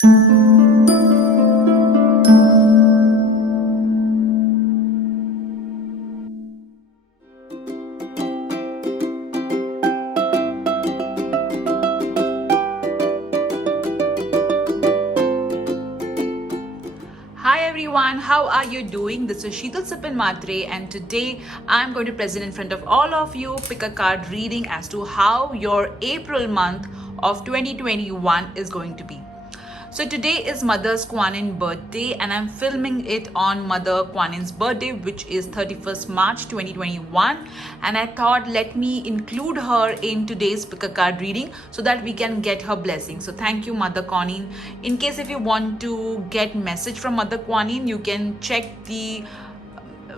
Hi everyone, how are you doing? This is Sheetal Sipin Matre, and today I'm going to present in front of all of you pick a card reading as to how your April month of 2021 is going to be. So today is Mother's Kuan Yin birthday, and I'm filming it on Mother Kuan Yin's birthday, which is 31st March 2021. And I thought let me include her in today's pick a card reading so that we can get her blessing. So thank you, Mother Kuan Yin. In case if you want to get message from Mother Kuan Yin, you can check the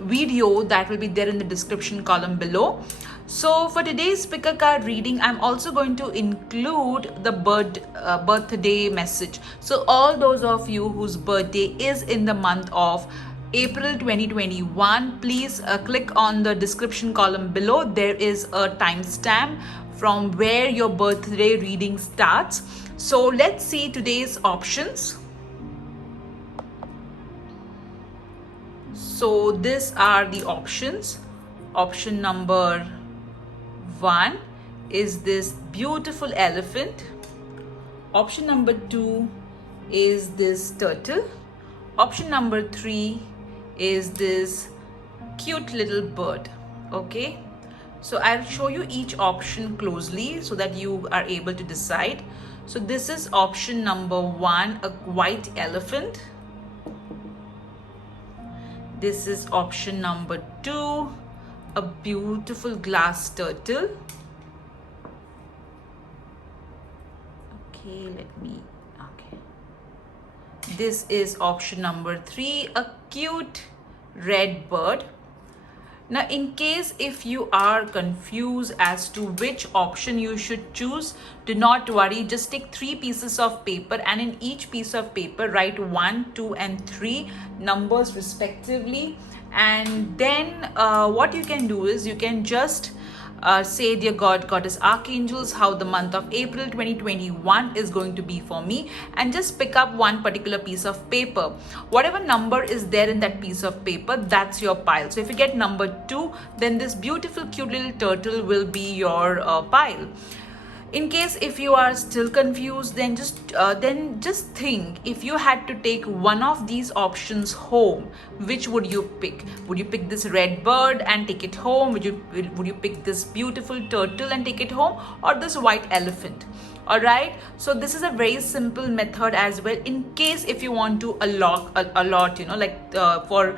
video that will be there in the description column below. So for today's pick a card reading, I'm also going to include the birthday message. So all those of you whose birthday is in the month of April 2021, please click on the description column below. There is a timestamp from where your birthday reading starts. So let's see today's options. So these are the options. Option number 1 is this beautiful elephant. Option number 2 is this turtle. Option number 3 is this cute little bird. Okay, so I'll show you each option closely so that you are able to decide. So this is option number 1, a white elephant. This is option number 2, a beautiful glass turtle. Okay. This is option number 3, a cute red bird. Now, in case if you are confused as to which option you should choose, do not worry. Just take 3 pieces of paper, and in each piece of paper write 1, 2 and 3 numbers respectively. And then what you can do is you can just say, dear God, Goddess, Archangels, how the month of April 2021 is going to be for me, and just pick up one particular piece of paper. Whatever number is there in that piece of paper, that's your pile. So if you get number 2, then this beautiful cute little turtle will be your pile. In case if you are still confused, then just think, if you had to take one of these options home, which would you pick? Would you pick this red bird and take it home? Would you pick this beautiful turtle and take it home, or this white elephant? All right, so this is a very simple method as well. In case if you want to allot, for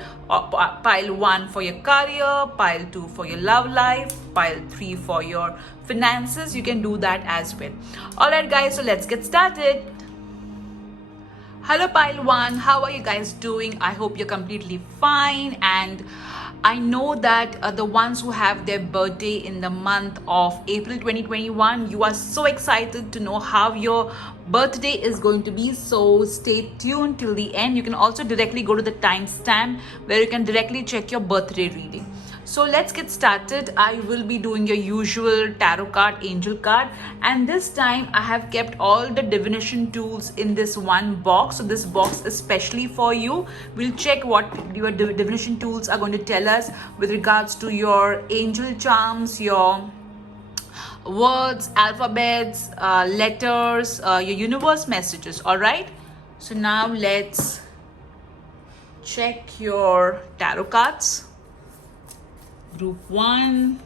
pile 1 for your career, pile 2 for your love life, pile 3 for your finances, you can do that as well. All right guys, so let's get started. Hello pile 1, how are you guys doing? I hope you're completely fine, and I know that the ones who have their birthday in the month of April 2021, you are so excited to know how your birthday is going to be. So stay tuned till the end. You can also directly go to the timestamp where you can directly check your birthday reading. So let's get started. I will be doing your usual tarot card, angel card, and this time I have kept all the divination tools in this one box. So this box is specially for you. We'll check what your divination tools are going to tell us with regards to your angel charms, your words, alphabets, letters, your universe messages. All right, so now let's check your tarot cards. Group 1,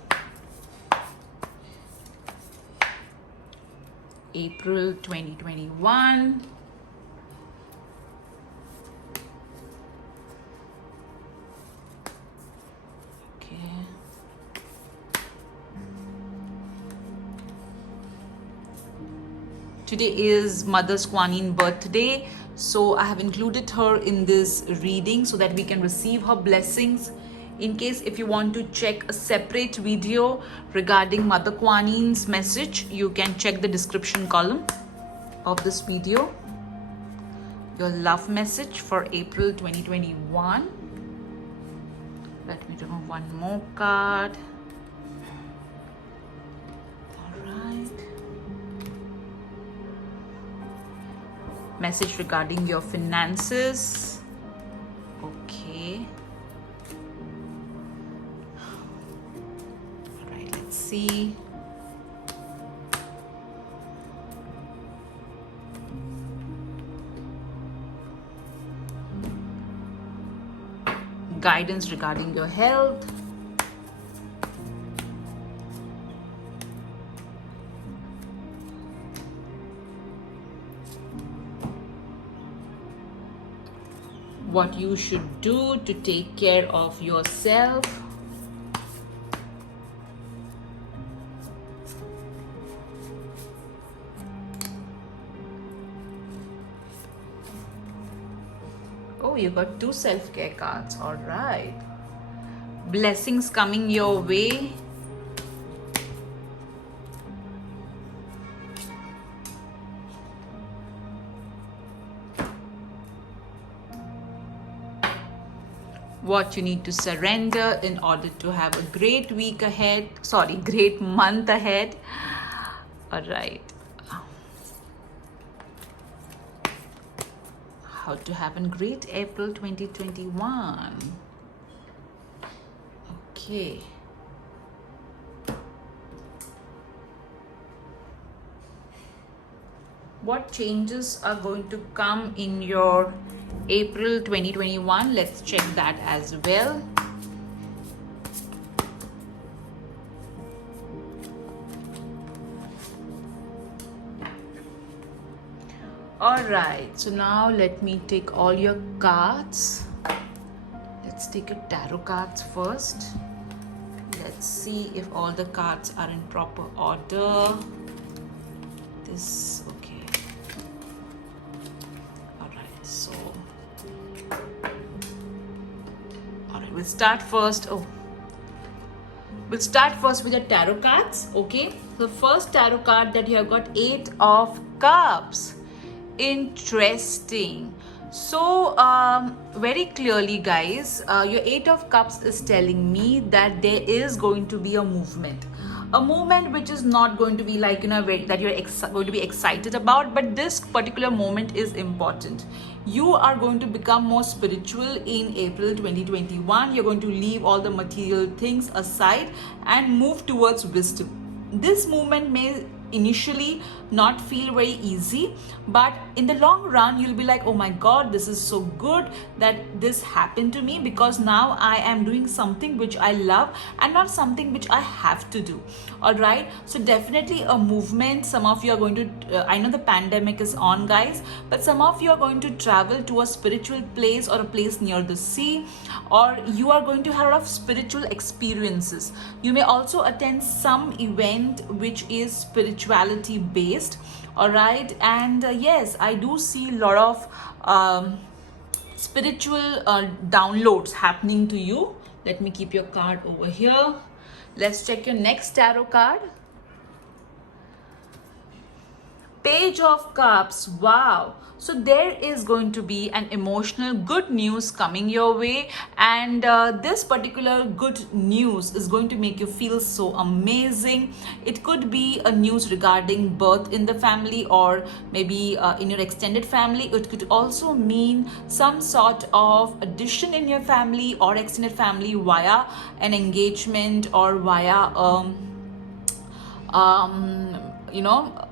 April 2021. Okay. Today is Mother's Kuan Yin birthday, so I have included her in this reading so that we can receive her blessings. In case if you want to check a separate video regarding Mother Kuan Yin's message, you can check the description column of this video. Your love message for April 2021. Let me remove one more card. All right. message regarding your finances. Okay. All right, let's see. Guidance regarding your health. What you should do to take care of yourself. Oh, you got 2 self-care cards. All right. Blessings coming your way. What you need to surrender in order to have a great week ahead. Sorry, great month ahead. All right. How to have a great April 2021. Okay. What changes are going to come in your April 2021? Let's check that as well. All right, so now let me take all your cards. Let's take a tarot cards first. Let's see if all the cards are in proper order. This, okay. All right, so all right, we'll start first. We'll start first with the tarot cards. Okay, the first tarot card that you have got, 8 of Cups. Interesting. So very clearly, guys, your 8 of Cups is telling me that there is going to be a movement which is not going to be like, you know, that you're going to be excited about, but this particular moment is important. You are going to become more spiritual in April 2021. You're going to leave all the material things aside and move towards wisdom. This movement may initially not feel very easy, but in the long run you'll be like, oh my god, this is so good that this happened to me, because now I am doing something which I love and not something which I have to do. All right, so definitely a movement. Some of you are going to I know the pandemic is on, guys, but some of you are going to travel to a spiritual place or a place near the sea, or you are going to have a lot of spiritual experiences. You may also attend some event which is spirituality based. All right, and yes, I do see a lot of spiritual downloads happening to you. Let me keep your card over here. Let's check your next tarot card. Page of Cups. Wow. So there is going to be an emotional good news coming your way, and this particular good news is going to make you feel so amazing. It could be a news regarding birth in the family, or maybe in your extended family. It could also mean some sort of addition in your family or extended family via an engagement or via you know,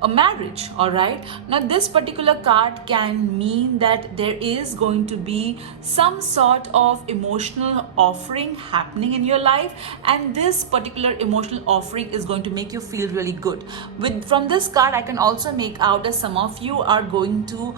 a marriage. All right, now this particular card can mean that there is going to be some sort of emotional offering happening in your life, and this particular emotional offering is going to make you feel really good. From this card, I can also make out that some of you are going to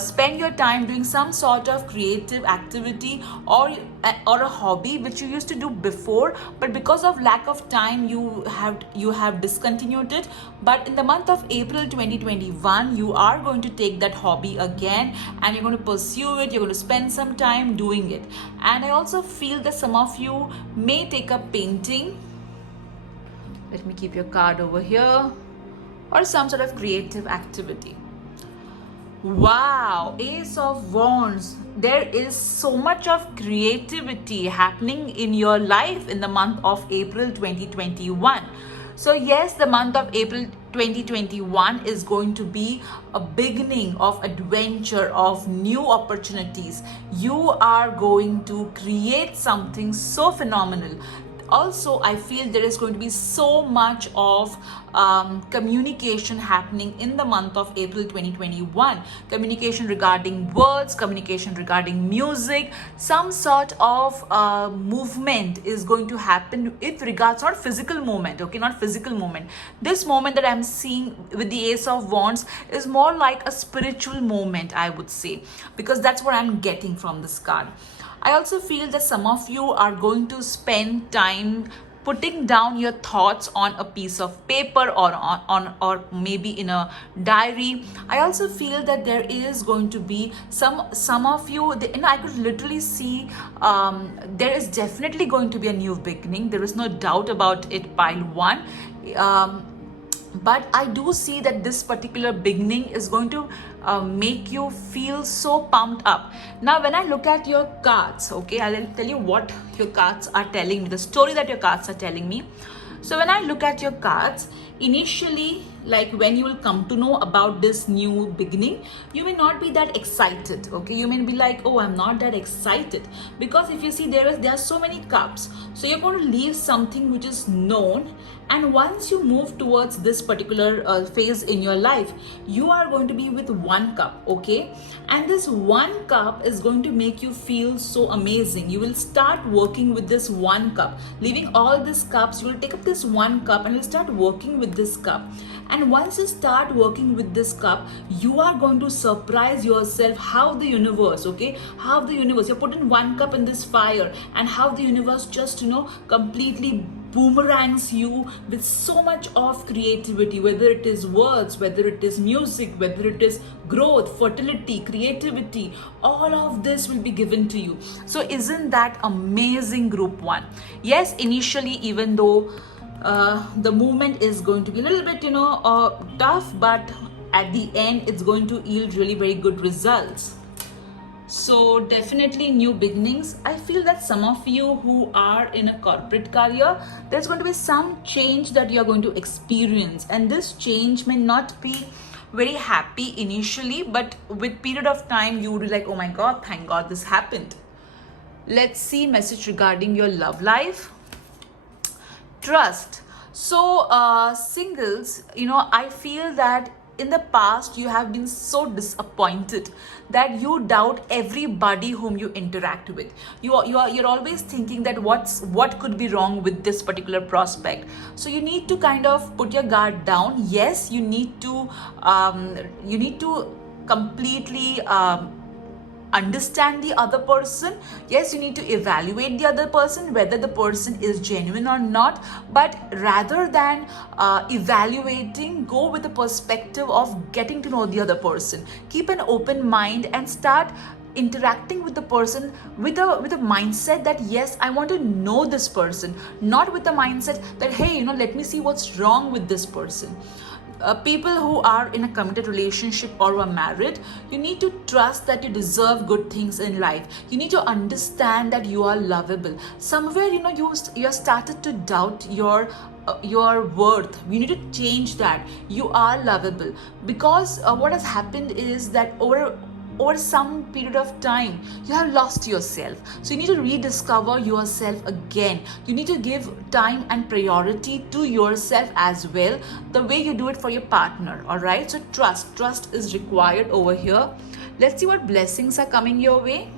spend your time doing some sort of creative activity or a hobby which you used to do before, but because of lack of time you have discontinued it. But in the month of April 2021, you are going to take that hobby again and you're going to pursue it. You're going to spend some time doing it. And I also feel that some of you may take up painting. Let me keep your card over here. Or some sort of creative activity. Wow, Ace of Wands. There is so much of creativity happening in your life in the month of April 2021. So yes, the month of April 2021 is going to be a beginning of adventure, of new opportunities. You are going to create something so phenomenal. Also, I feel there is going to be so much of communication happening in the month of April 2021. Communication regarding words, communication regarding music, some sort of movement is going to happen with regards, not physical movement, okay, not physical movement. This moment that I'm seeing with the Ace of Wands is more like a spiritual moment, I would say, because that's what I'm getting from this card. I also feel that some of you are going to spend time putting down your thoughts on a piece of paper or or maybe in a diary. I also feel that there is going to be some of you, and I could literally see there is definitely going to be a new beginning. There is no doubt about it, pile one. But I do see that this particular beginning is going to make you feel so pumped up. Now, when I look at your cards, okay, I'll tell you what your cards are telling me, the story that your cards are telling me. So when I look at your cards, initially, like when you will come to know about this new beginning, you may not be that excited, okay? You may be like, oh, I'm not that excited, because if you see there are so many cups, so you're going to leave something which is known, and once you move towards this particular phase in your life, you are going to be with one cup, okay? And this one cup is going to make you feel so amazing. You will start working with this one cup, leaving all these cups. You will take up this one cup and you'll start working with this cup. And once you start working with this cup, you are going to surprise yourself how the universe, okay, how the universe, you're putting one cup in this fire, and how the universe just, completely boomerangs you with so much of creativity, whether it is words, whether it is music, whether it is growth, fertility, creativity, all of this will be given to you. So isn't that amazing, group one? Yes, initially, even though the movement is going to be a little bit tough, but at the end it's going to yield really very good results. So definitely new beginnings. I feel that some of you who are in a corporate career, there's going to be some change that you're going to experience, and this change may not be very happy initially, but with period of time you would be like, oh my god, thank god this happened. Let's see message regarding your love life. Trust. So singles, I feel that in the past you have been so disappointed that you doubt everybody whom you interact with. You're always thinking that what could be wrong with this particular prospect. So you need to kind of put your guard down. Yes, you need to completely understand the other person. Yes, you need to evaluate the other person, whether the person is genuine or not. But rather than evaluating, go with the perspective of getting to know the other person. Keep an open mind and start interacting with the person with a mindset that yes, I want to know this person, not with the mindset that hey, let me see what's wrong with this person. People who are in a committed relationship or are married, you need to trust that you deserve good things in life. You need to understand that you are lovable. Somewhere, you started to doubt your worth. You need to change that. You are lovable, because what has happened is that over some period of time you have lost yourself. So you need to rediscover yourself again. You need to give time and priority to yourself as well, the way you do it for your partner. All right, so trust is required over here. Let's see what blessings are coming your way.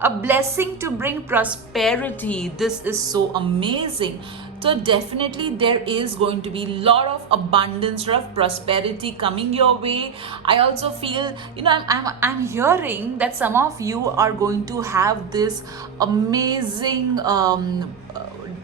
A blessing to bring prosperity. This is so amazing. So definitely there is going to be a lot of abundance, lot of prosperity coming your way. I also feel, I'm hearing that some of you are going to have this amazing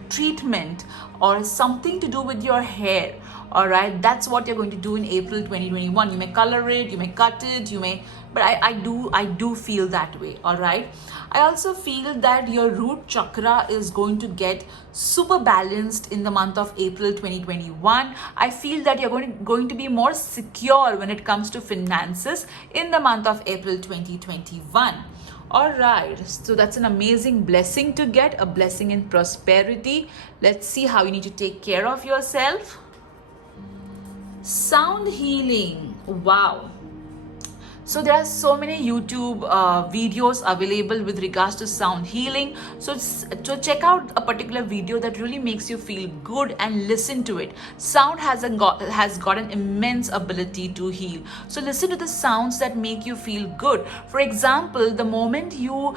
treatment or something to do with your hair. All right, that's what you're going to do in April 2021. You may color it, you may cut it, but I do feel that way. All right, I also feel that your root chakra is going to get super balanced in the month of April 2021. I feel that you're going to be more secure when it comes to finances in the month of April 2021. All right, so that's an amazing blessing to get, a blessing in prosperity. Let's see how you need to take care of yourself. Sound healing. Wow. So there are so many YouTube videos available with regards to sound healing. So check out a particular video that really makes you feel good and listen to it. Sound has got an immense ability to heal. So listen to the sounds that make you feel good. For example, the moment you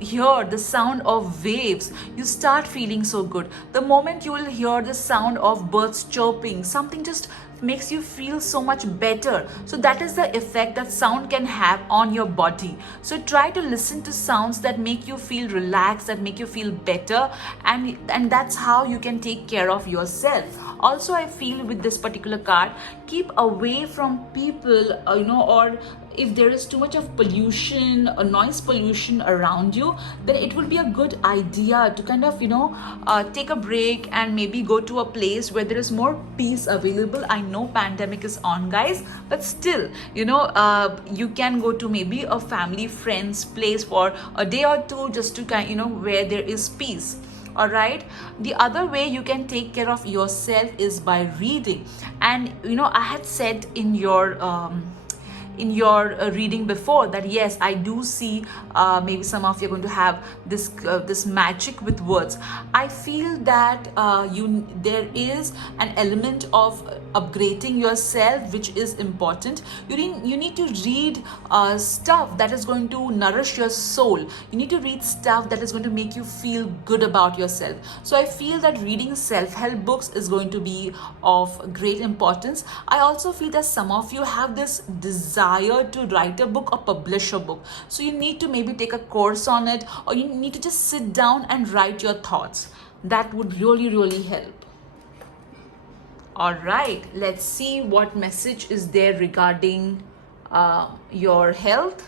hear the sound of waves, you start feeling so good. The moment you will hear the sound of birds chirping, something just makes you feel so much better. So that is the effect that sound can have on your body. So try to listen to sounds that make you feel relaxed, that make you feel better, and that's how you can take care of yourself. Also, I feel with this particular card, keep away from people, or if there is too much of pollution or noise pollution around you, then it would be a good idea to kind of take a break and maybe go to a place where there is more peace available. I know pandemic is on, guys, but still, you can go to maybe a family friend's place for a day or two, just to where there is peace. All right, the other way you can take care of yourself is by reading. And I had said in your reading before that yes, I do see maybe some of you are going to have this magic with words. I feel that there is an element of upgrading yourself, which is important. You need to read stuff that is going to nourish your soul. You need to read stuff that is going to make you feel good about yourself. So I feel that reading self-help books is going to be of great importance. I also feel that some of you have this desire to write a book or publish a book. So you need to maybe take a course on it, or you need to just sit down and write your thoughts. That would really, really help. All right, let's see what message is there regarding your health.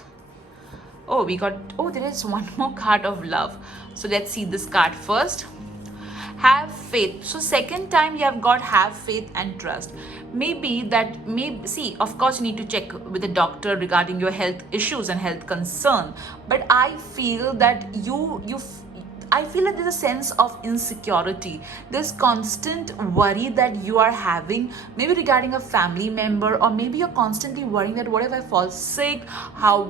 There is one more card of love. So let's see this card first. Have faith. So second time you have got have faith and trust. Of course you need to check with the doctor regarding your health issues and health concern, but I feel that I feel that there's a sense of insecurity. There's constant worry that you are having, maybe regarding a family member, or maybe you're constantly worrying that what if I fall sick? How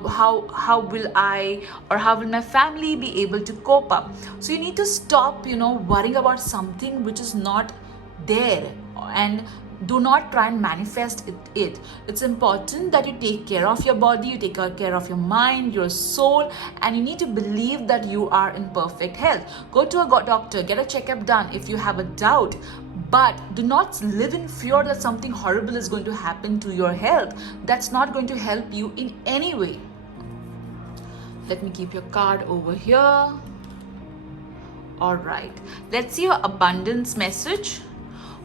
will my family be able to cope up? So you need to stop, worrying about something which is not there, and do not try and manifest it. It's important that you take care of your body, you take care of your mind, your soul, and you need to believe that you are in perfect health. Go to a doctor, get a checkup done if you have a doubt, but do not live in fear that something horrible is going to happen to your health. That's not going to help you in any way. Let me keep your card over here. All right, let's see your abundance message.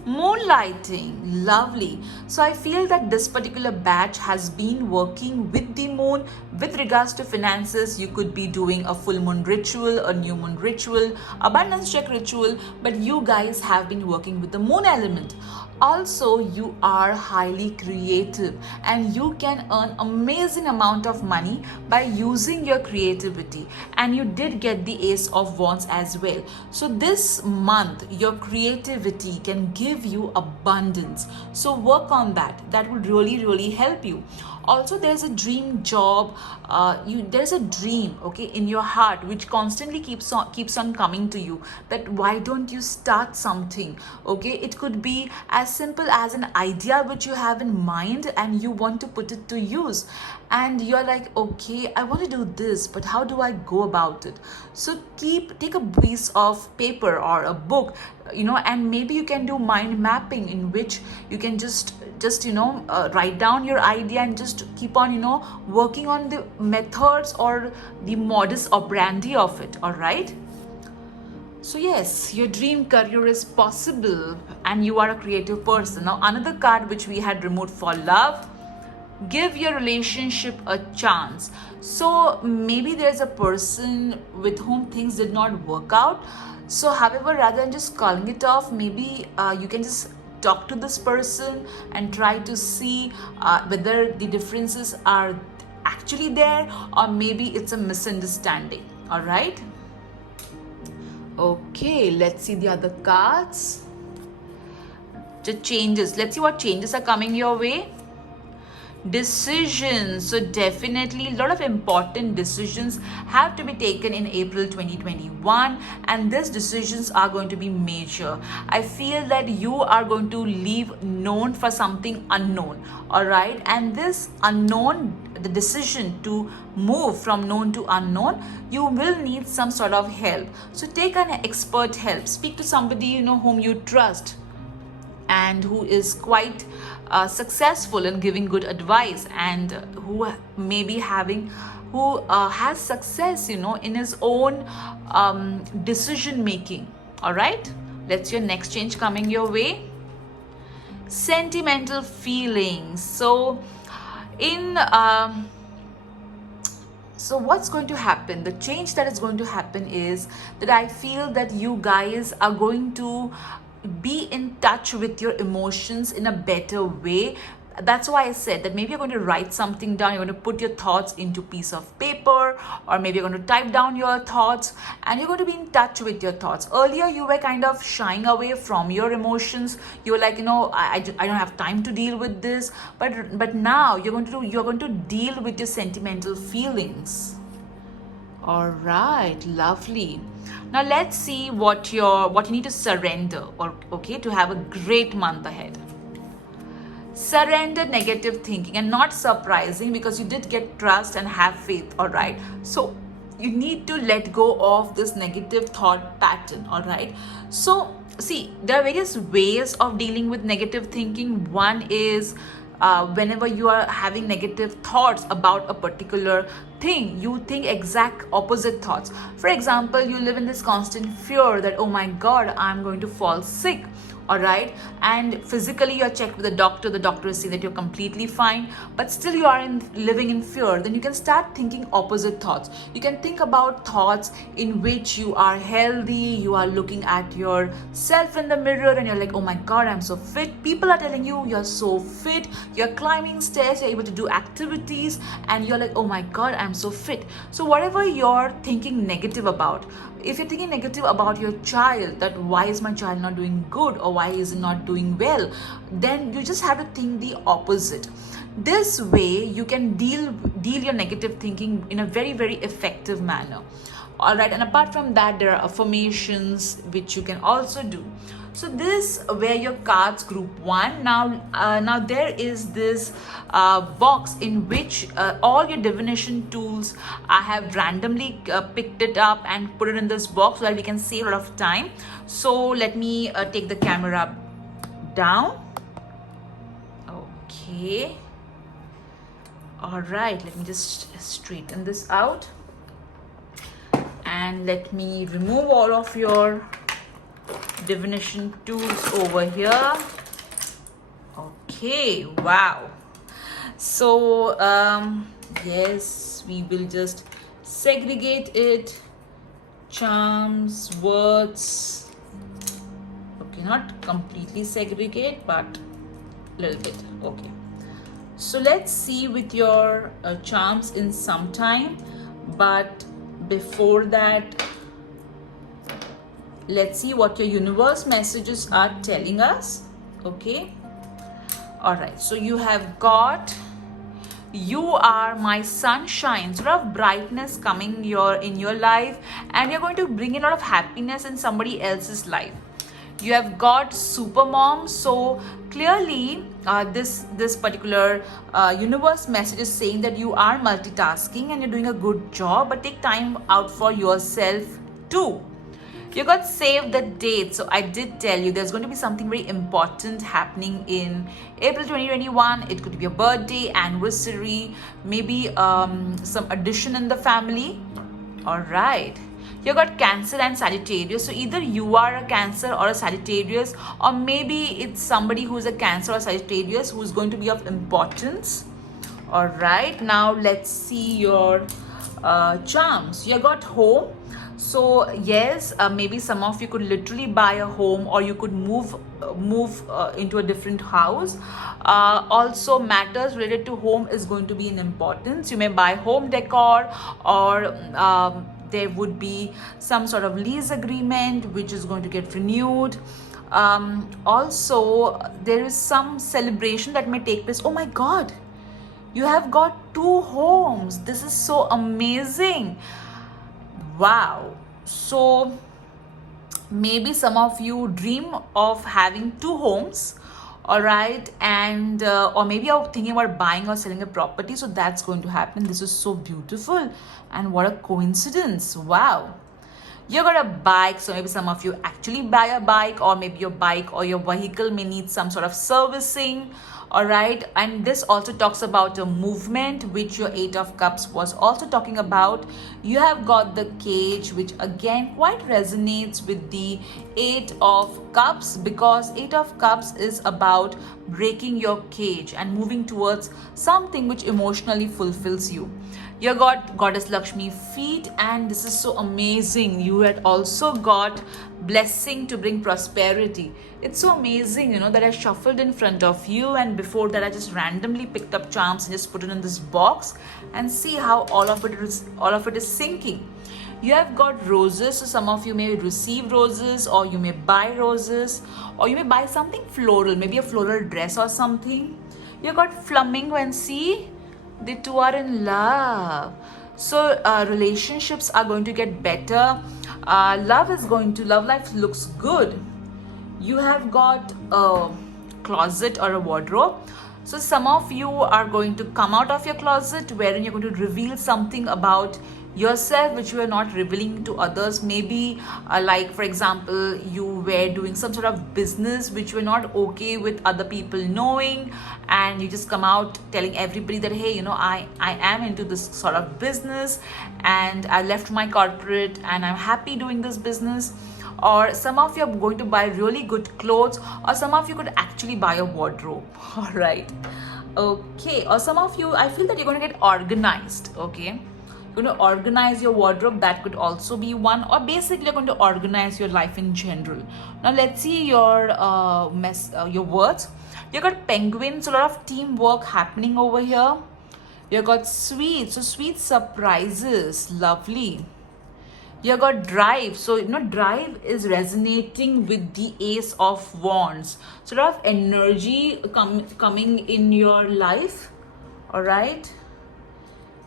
Moonlighting, lovely. So I feel that this particular batch has been working with the moon with regards to finances. You could be doing a full moon ritual, a new moon ritual, abundance check ritual, but you guys have been working with the moon element. Also, you are highly creative and you can earn amazing amount of money by using your creativity, and you did get the Ace of Wands as well. So this month your creativity can give you abundance, so work on that. That would really, really help you. Also, there's a dream job, there's a dream, okay, in your heart which constantly keeps on coming to you, that why don't you start something. Okay, it could be as simple as an idea which you have in mind and you want to put it to use, and you're like, okay, I want to do this, but how do I go about it? So take a piece of paper or a book, and maybe you can do mind mapping, in which you can just write down your idea and just keep on working on the methods or the modus operandi of it. All right, so yes, your dream career is possible and you are a creative person. Now another card which we had removed for love, give your relationship a chance. So maybe there's a person with whom things did not work out. So however, rather than just calling it off, maybe you can just talk to this person and try to see whether the differences are actually there, or maybe it's a misunderstanding. All right. Okay, let's see the other cards. The changes. Let's see what changes are coming your way. Decisions. So definitely a lot of important decisions have to be taken in April 2021, and these decisions are going to be major. I feel that you are going to leave known for something unknown. All right, and this unknown, the decision to move from known to unknown, you will need some sort of help. So take an expert help. Speak to somebody whom you trust and who is quite successful in giving good advice, and who may be who has success in his own decision making. All right, let's see your next change coming your way. Sentimental feelings. So so what's going to happen? The change that is going to happen is that I feel that you guys are going to be in touch with your emotions in a better way. That's why I said that maybe you're going to write something down, you're going to put your thoughts into piece of paper, or maybe you're going to type down your thoughts, and you're going to be in touch with your thoughts. Earlier you were kind of shying away from your emotions. You were like, I don't have time to deal with this, but now you're going to deal with your sentimental feelings. All right, lovely. Now let's see what you need to surrender, or okay, to have a great month ahead. Surrender negative thinking. And not surprising, because you did get trust and have faith. All right, so you need to let go of this negative thought pattern. All right, so see, there are various ways of dealing with negative thinking. One is whenever you are having negative thoughts about a particular thing, you think exact opposite thoughts. For example, you live in this constant fear that, oh my god, I'm going to fall sick. All right, and physically you are checked with the doctor is saying that you're completely fine, but still you are living in fear. Then you can start thinking opposite thoughts. You can think about thoughts in which you are healthy, you are looking at yourself in the mirror and you're like, oh my god, I'm so fit. People are telling you you're so fit, you're climbing stairs, you're able to do activities, and you're like, oh my god, I'm so fit. So whatever you're thinking negative about, if you're thinking negative about your child, that why is my child not doing good, or why is it not doing well, then you just have to think the opposite. This way you can deal your negative thinking in a very, very effective manner. All right, and apart from that, there are affirmations which you can also do. So this where your cards group 1. Now there is this box in which all your divination tools, I have randomly picked it up and put it in this box so that we can save a lot of time. So let me take the camera down. Okay. All right, let me just straighten this out, and let me remove all of your divination tools over here. Okay, wow. So yes, we will just segregate it. Charms, words. Okay, not completely segregate, but a little bit. Okay, so let's see with your charms in some time, but before that, let's see what your universe messages are telling us. Okay, all right, so you have got, you are my sunshine, sort of brightness coming in your life, and you're going to bring in a lot of happiness in somebody else's life. You have got super mom. So clearly this particular universe message is saying that you are multitasking and you're doing a good job, but take time out for yourself too. You got save the date. So I did tell you there's going to be something very important happening in April 2021. It could be a birthday, anniversary, maybe some addition in the family. All right. You got Cancer and Sagittarius. So either you are a Cancer or a Sagittarius, or maybe it's somebody who's a Cancer or Sagittarius who's going to be of importance. All right. Now let's see your charms. You got home. So yes, maybe some of you could literally buy a home, or you could move move into a different house. Also, matters related to home is going to be in importance. You may buy home decor, or there would be some sort of lease agreement which is going to get renewed. Also, there is some celebration that may take place. Oh my God, you have got 2 homes. This is so amazing. Wow. So maybe some of you dream of having 2 homes, all right, and or maybe you're thinking about buying or selling a property, so that's going to happen. This is so beautiful, and what a coincidence. Wow. You got a bike, so maybe some of you actually buy a bike, or maybe your bike or your vehicle may need some sort of servicing. All right, and this also talks about a movement, which your 8 of Cups was also talking about. You have got the cage, which again quite resonates with the 8 of Cups, because 8 of Cups is about breaking your cage and moving towards something which emotionally fulfills you. You got Goddess Lakshmi feet, and this is so amazing. You had also got blessing to bring prosperity. It's so amazing, that I shuffled in front of you, and before that I just randomly picked up charms and just put it in this box, and see how all of it is syncing. You have got roses, so some of you may receive roses, or you may buy roses, or you may buy something floral, maybe a floral dress or something. You got flamingo, and see, the 2 are in love. So relationships are going to get better. Love life looks good. You have got a closet or a wardrobe. So some of you are going to come out of your closet, wherein you're going to reveal something about yourself which you are not revealing to others. Maybe like, for example, you were doing some sort of business which were not okay with other people knowing, and you just come out telling everybody that, hey, I am into this sort of business, and I left my corporate and I'm happy doing this business. Or some of you are going to buy really good clothes, or some of you could actually buy a wardrobe. All right, okay. Or some of you, I feel that you're going to get organized. Okay, you're going to organize your wardrobe. That could also be one. Or basically you're going to organize your life in general. Now let's see your your words. You got penguins, a lot of teamwork happening over here. You got sweet, so sweet surprises, lovely. You got drive, so drive is resonating with the Ace of Wands. So a lot of energy coming in your life. All right,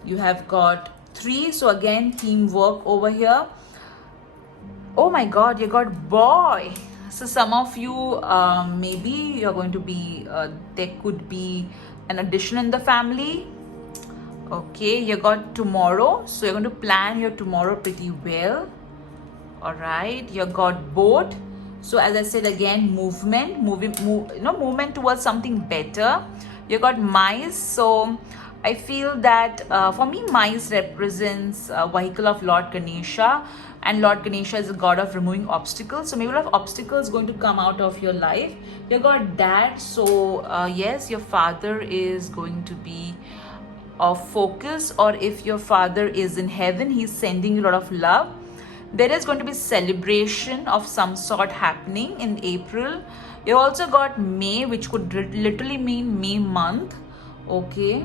you have got 3, so again teamwork over here. Oh my God, you got boy. So some of you, maybe you're going to be there could be an addition in the family. Okay, you got tomorrow, so you're going to plan your tomorrow pretty well. All right, you got boat, so as I said again, movement towards something better. You got mice, so I feel that for me, mice represents a vehicle of Lord Ganesha, and Lord Ganesha is a god of removing obstacles. So maybe a lot of obstacles going to come out of your life. You got dad, so yes, your father is going to be of focus, or if your father is in heaven, he's sending you a lot of love. There is going to be celebration of some sort happening in April. You also got May, which could literally mean May month. Okay,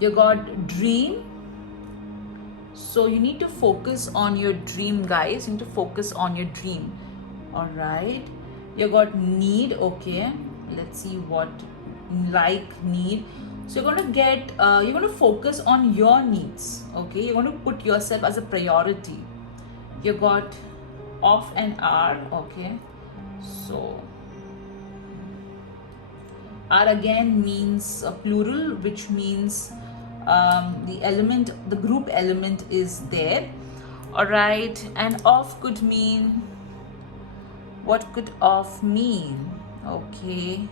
you got dream, so you need to focus on your dream, guys. You need to focus on your dream. All right, you got need. Okay, let's see what need. So you're going to get you're going to focus on your needs. Okay, you're going to put yourself as a priority. You got off and R. Okay, so R again means plural, which means the group element is there. All right, and off could mean, what could off mean? Okay,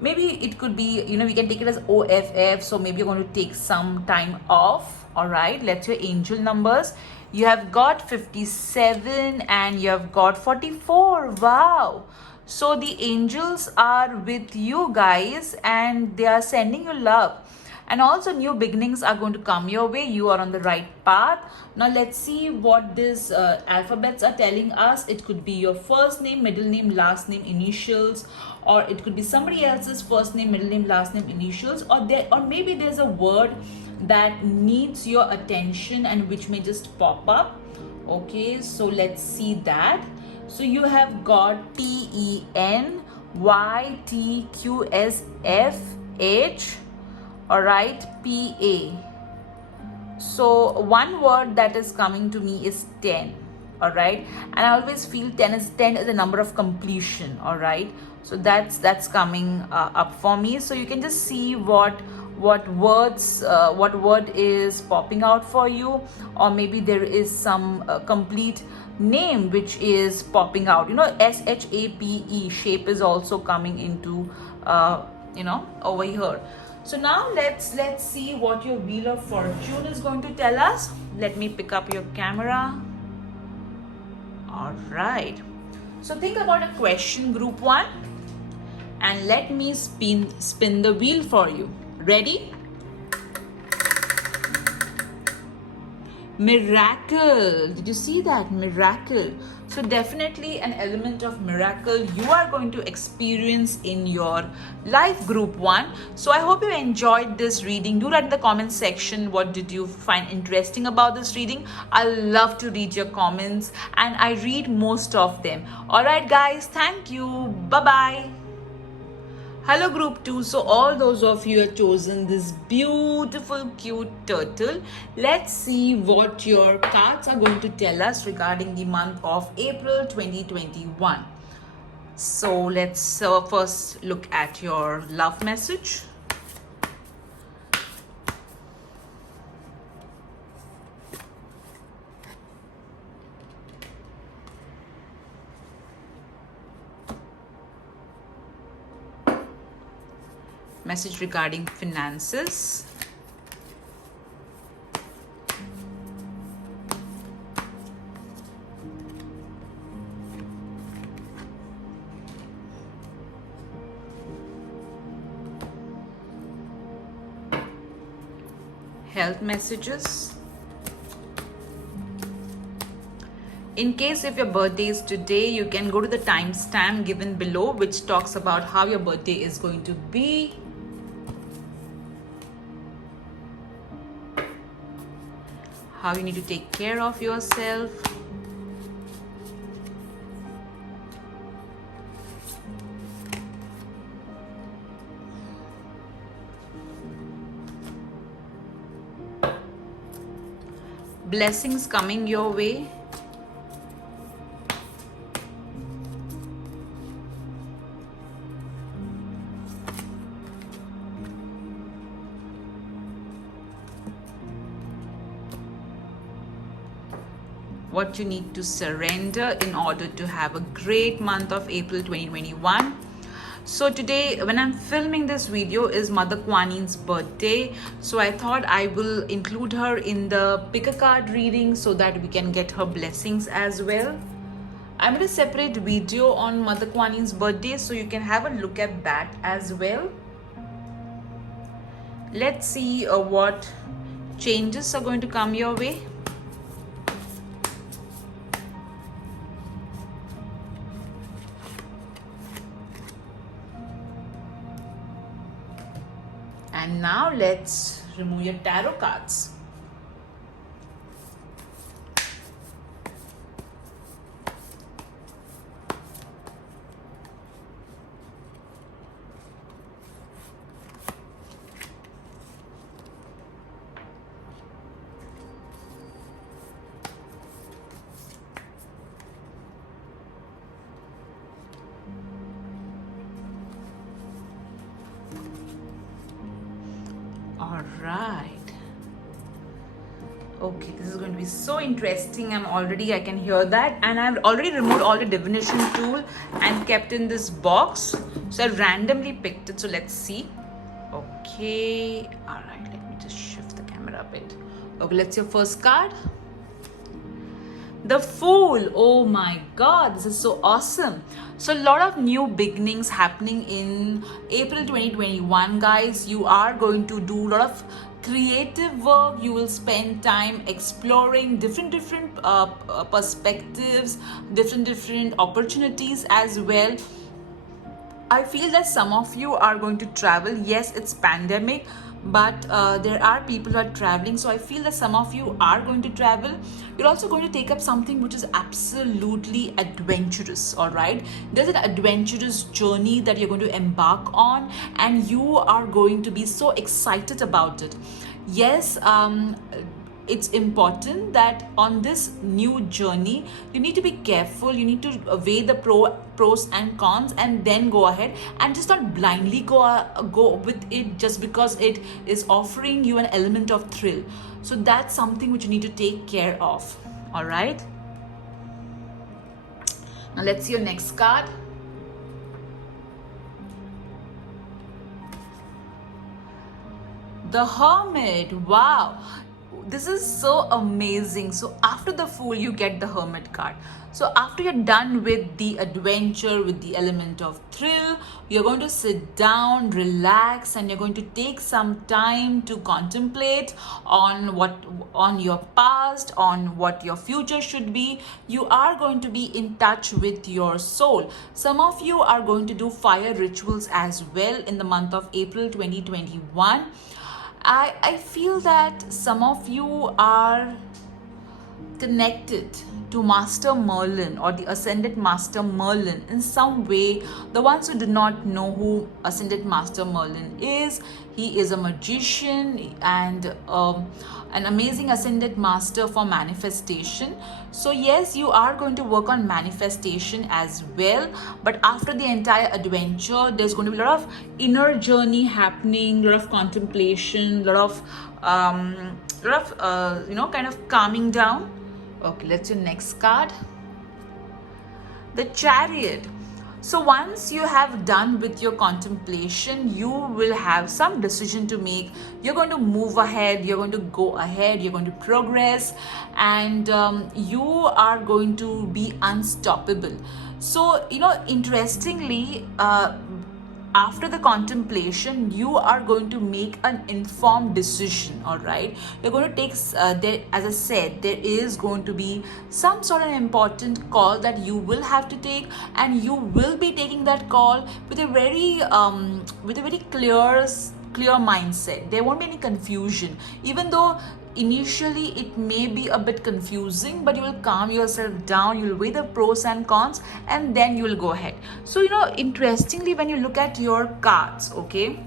maybe it could be, we can take it as OFF. So maybe you're going to take some time off. All right, let's your angel numbers. You have got 57 and you have got 44. Wow. So the angels are with you, guys, and they are sending you love. And also new beginnings are going to come your way. You are on the right path. Now let's see what these alphabets are telling us. It could be your first name, middle name, last name, initials, or it could be somebody else's first name, middle name, last name, initials, or maybe there's a word that needs your attention and which may just pop up. Okay, so let's see that. So you have got TENYTQSFH, all right, PA. So one word that is coming to me is 10, all right, and I always feel 10 is a number of completion, all right. So that's coming up for me. So you can just see what word is popping out for you, or maybe there is some complete name which is popping out. You know, SHAPE, shape is also coming into over here. So now let's see what your Wheel of Fortune is going to tell us. Let me pick up your camera. All right, so think about a question, group 1, and let me spin the wheel for you. Ready? Miracle. Did you see that? Miracle. So definitely an element of miracle you are going to experience in your life, group 1. So I hope you enjoyed this reading. Do write in the comment section what did you find interesting about this reading. I love to read your comments and I read most of them. All right guys, thank you. Bye bye. Hello group 2. So all those of you have chosen this beautiful cute turtle. Let's see what your cards are going to tell us regarding the month of April 2021. So let's first look at your love message. Message regarding finances. Health messages. In case if your birthday is today, you can go to the timestamp given below which talks about how your birthday is going to be. How you need to take care of yourself. Blessings coming your way. What you need to surrender in order to have a great month of April 2021. So today when I'm filming this video is Mother Kuan Yin's birthday, so I thought I will include her in the pick a card reading so that we can get her blessings as well. I made a separate video on Mother Kuan Yin's birthday, so you can have a look at that as well. Let's see what changes are going to come your way. And now let's remove your tarot cards. All right. Okay, this is going to be so interesting. I can hear that, and I've already removed all the divination tool and kept in this box. So I randomly picked it. So let's see. Okay. All right. Let me just shift the camera a bit. Okay, let's your first card. The Fool. Oh my God, this is so awesome. So a lot of new beginnings happening in April 2021, guys. You are going to do a lot of creative work. You will spend time exploring different perspectives, different opportunities as well. I feel that some of you are going to travel. Yes, it's pandemic, but there are people who are traveling. So I feel that some of you are going to travel. You're also going to take up something which is absolutely adventurous, all right? There's an adventurous journey that you're going to embark on, and you are going to be so excited about it. Yes, it's important that on this new journey you need to be careful. You need to weigh the pros and cons, and then go ahead and just not blindly go with it just because it is offering you an element of thrill. So that's something which you need to take care of. All right, now let's see your next card. The Hermit. Wow, this is so amazing. So after the Fool, you get the Hermit card. So after you're done with the adventure, with the element of thrill, you're going to sit down, relax, and you're going to take some time to contemplate on your past, on what your future should be. You are going to be in touch with your soul. Some of you are going to do fire rituals as well in the month of April 2021. I feel that some of you are connected to Master Merlin or the Ascended Master Merlin in some way. The ones who do not know who Ascended Master Merlin is, he is a magician and an amazing Ascended Master for manifestation. So yes, you are going to work on manifestation as well, but after the entire adventure, there's going to be a lot of inner journey happening, a lot of contemplation, a lot of kind of calming down. Okay, let's do next card. The Chariot. So once you have done with your contemplation, you will have some decision to make. You're going to move ahead, you're going to go ahead, you're going to progress, and you are going to be unstoppable. So, interestingly, after the contemplation, you are going to make an informed decision. All right, you're going to take as I said, there is going to be some sort of important call that you will have to take, and you will be taking that call with a very clear mindset. There won't be any confusion, even though initially it may be a bit confusing, but you will calm yourself down, you will weigh the pros and cons, and then you will go ahead. So interestingly, when you look at your cards, okay,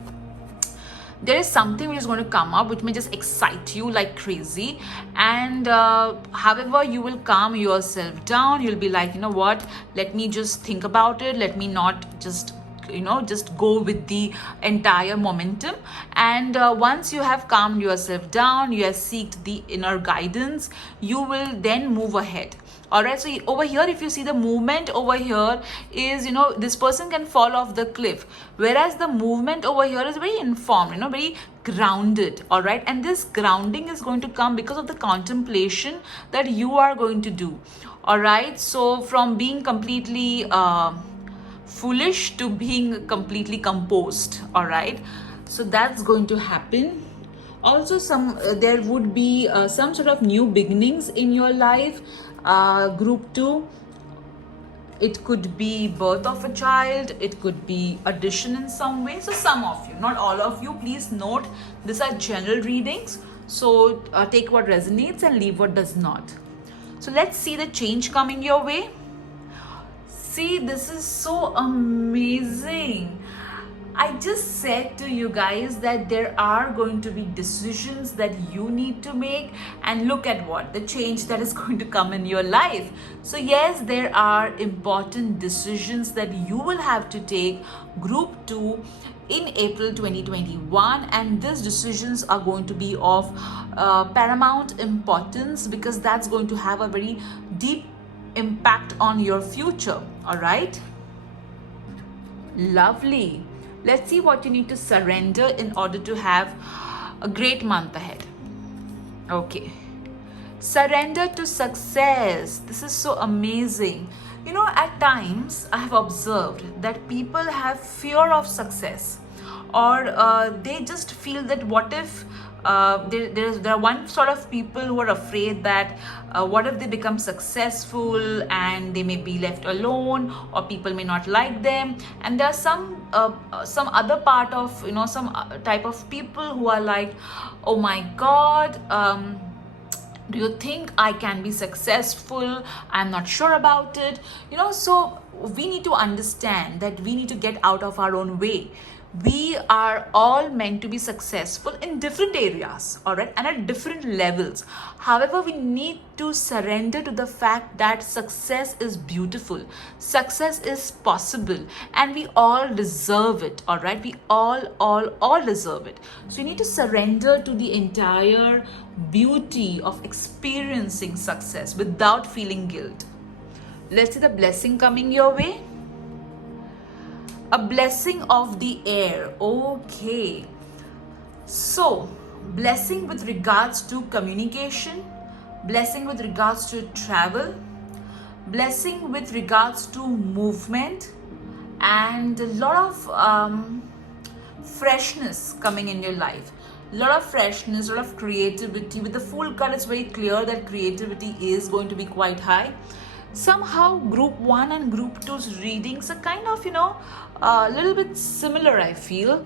there is something which is going to come up which may just excite you like crazy, and however, you will calm yourself down. You'll be like, what, let me just think about it, let me not just go with the entire momentum. And once you have calmed yourself down, you have sought the inner guidance, you will then move ahead. All right, so over here, if you see the movement over here is, this person can fall off the cliff, whereas the movement over here is very informed, very grounded. All right, and this grounding is going to come because of the contemplation that you are going to do. All right, so from being completely foolish to being completely composed. All right, so that's going to happen. Also, there would be some sort of new beginnings in your life. Group 2, it could be birth of a child, it could be addition in some way. So some of you, not all of you, please note, these are general readings, so take what resonates and leave what does not. So let's see the change coming your way. See, this is so amazing. I just said to you guys that there are going to be decisions that you need to make, and look at what the change that is going to come in your life. So yes, there are important decisions that you will have to take, group 2, in April 2021, and these decisions are going to be of paramount importance, because that's going to have a very deep impact on your future. All right, lovely. Let's see what you need to surrender in order to have a great month ahead. Okay, Surrender to success. This is so amazing. You know, at times I have observed that people have fear of success, or they just feel that what if there are one sort of people who are afraid that what if they become successful and they may be left alone, or people may not like them. And there are some other part of, you know, some type of people who are like, oh my god, do you think I can be successful? I'm not sure about it. You know, so we need to understand that we need to get out of our own way. We are all meant to be successful in different areas, all right, and at different levels. However, we need to surrender to the fact that success is beautiful, success is possible, and we all deserve it, all right. We all deserve it. So you need to surrender to the entire beauty of experiencing success without feeling guilt. Let's see the blessing coming your way. A blessing of the air. Okay. So, blessing with regards to communication, blessing with regards to travel, blessing with regards to movement, and a lot of freshness coming in your life. A lot of freshness, a lot of creativity. With the full card, it's very clear that creativity is going to be quite high. Somehow group 1 and group 2's readings are kind of, you know, a little bit similar, I feel.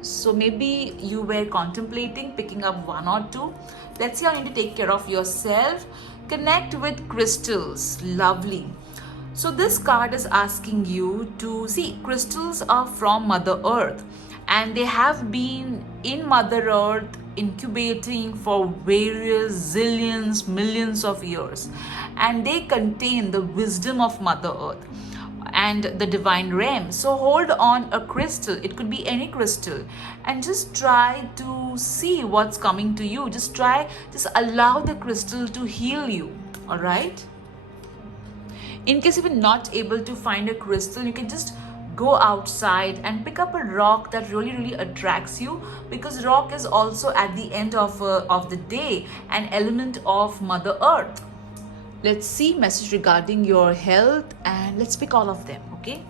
So maybe you were contemplating picking up one or two. Let's see how you need to take care of yourself. Connect with crystals. Lovely. So this card is asking you to see, crystals are from Mother Earth, and they have been in Mother Earth incubating for various zillions, millions of years, and they contain the wisdom of Mother Earth and the divine realm. So hold on a crystal, it could be any crystal, and just try to see what's coming to you. Just allow the crystal to heal you, all right? In case you're not able to find a crystal, you can just go outside and pick up a rock that really attracts you, because rock is also at the end of the day an element of Mother Earth. Let's see message regarding your health, and let's pick all of them. Okay.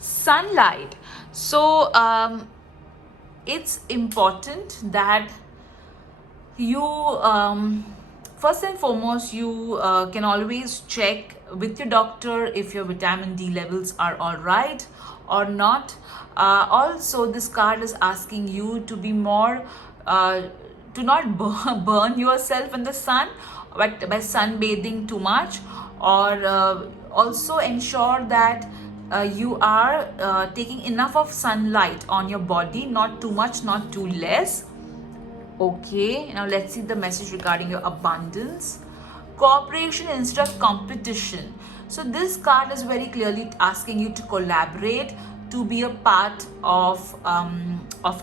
Sunlight. So it's important that you first and foremost, you can always check with your doctor if your vitamin D levels are all right or not. Also, this card is asking you to be more, to not burn yourself in the sun by sunbathing too much, or also ensure that you are taking enough of sunlight on your body, not too much, not too less. Okay, now let's see the message regarding your abundance. Cooperation instead of competition. So this card is very clearly asking you to collaborate, to be a part of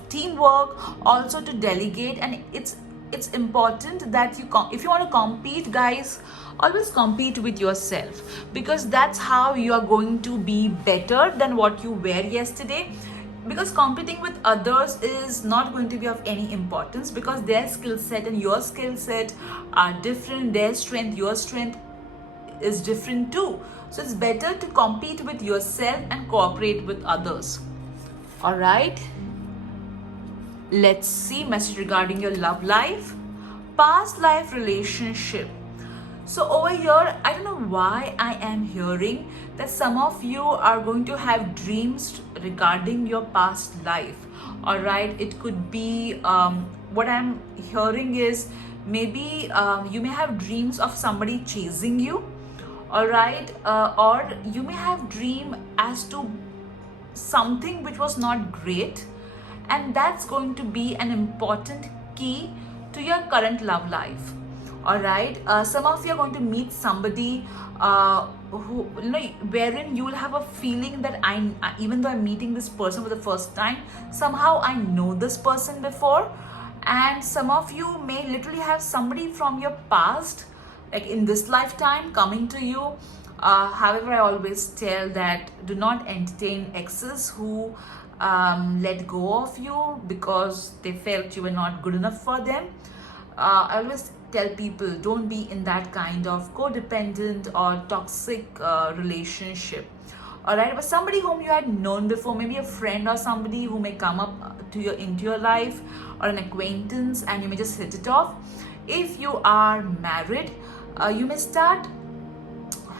teamwork, also to delegate. And it's important that if you want to compete, guys, always compete with yourself, because that's how you are going to be better than what you were yesterday. Because competing with others is not going to be of any importance, because their skill set and your skill set are different. Their strength, your strength is different too. So it's better to compete with yourself and cooperate with others. All right. Let's see message regarding your love life. Past life relationship. So over here, I don't know why I am hearing that some of you are going to have dreams regarding your past life. All right, it could be what I'm hearing is maybe you may have dreams of somebody chasing you. All right, or you may have dream as to something which was not great, and that's going to be an important key to your current love life. All right, some of you are going to meet somebody who, you know, wherein you will have a feeling that even though I'm meeting this person for the first time, somehow I know this person before. And some of you may literally have somebody from your past, like in this lifetime, coming to you. However, I always tell that do not entertain exes who let go of you because they felt you were not good enough for them. I always tell people, don't be in that kind of codependent or toxic relationship. All right, but somebody whom you had known before, maybe a friend or somebody who may come up to into your life, or an acquaintance, and you may just hit it off. If you are married, you may start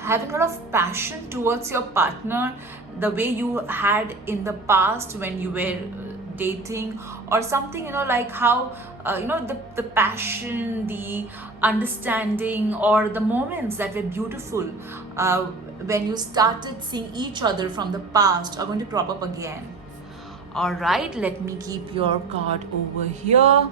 having a lot of passion towards your partner the way you had in the past when you were dating or something, like how the passion, the understanding, or the moments that were beautiful when you started seeing each other from the past are going to crop up again. All right, let me keep your card over here.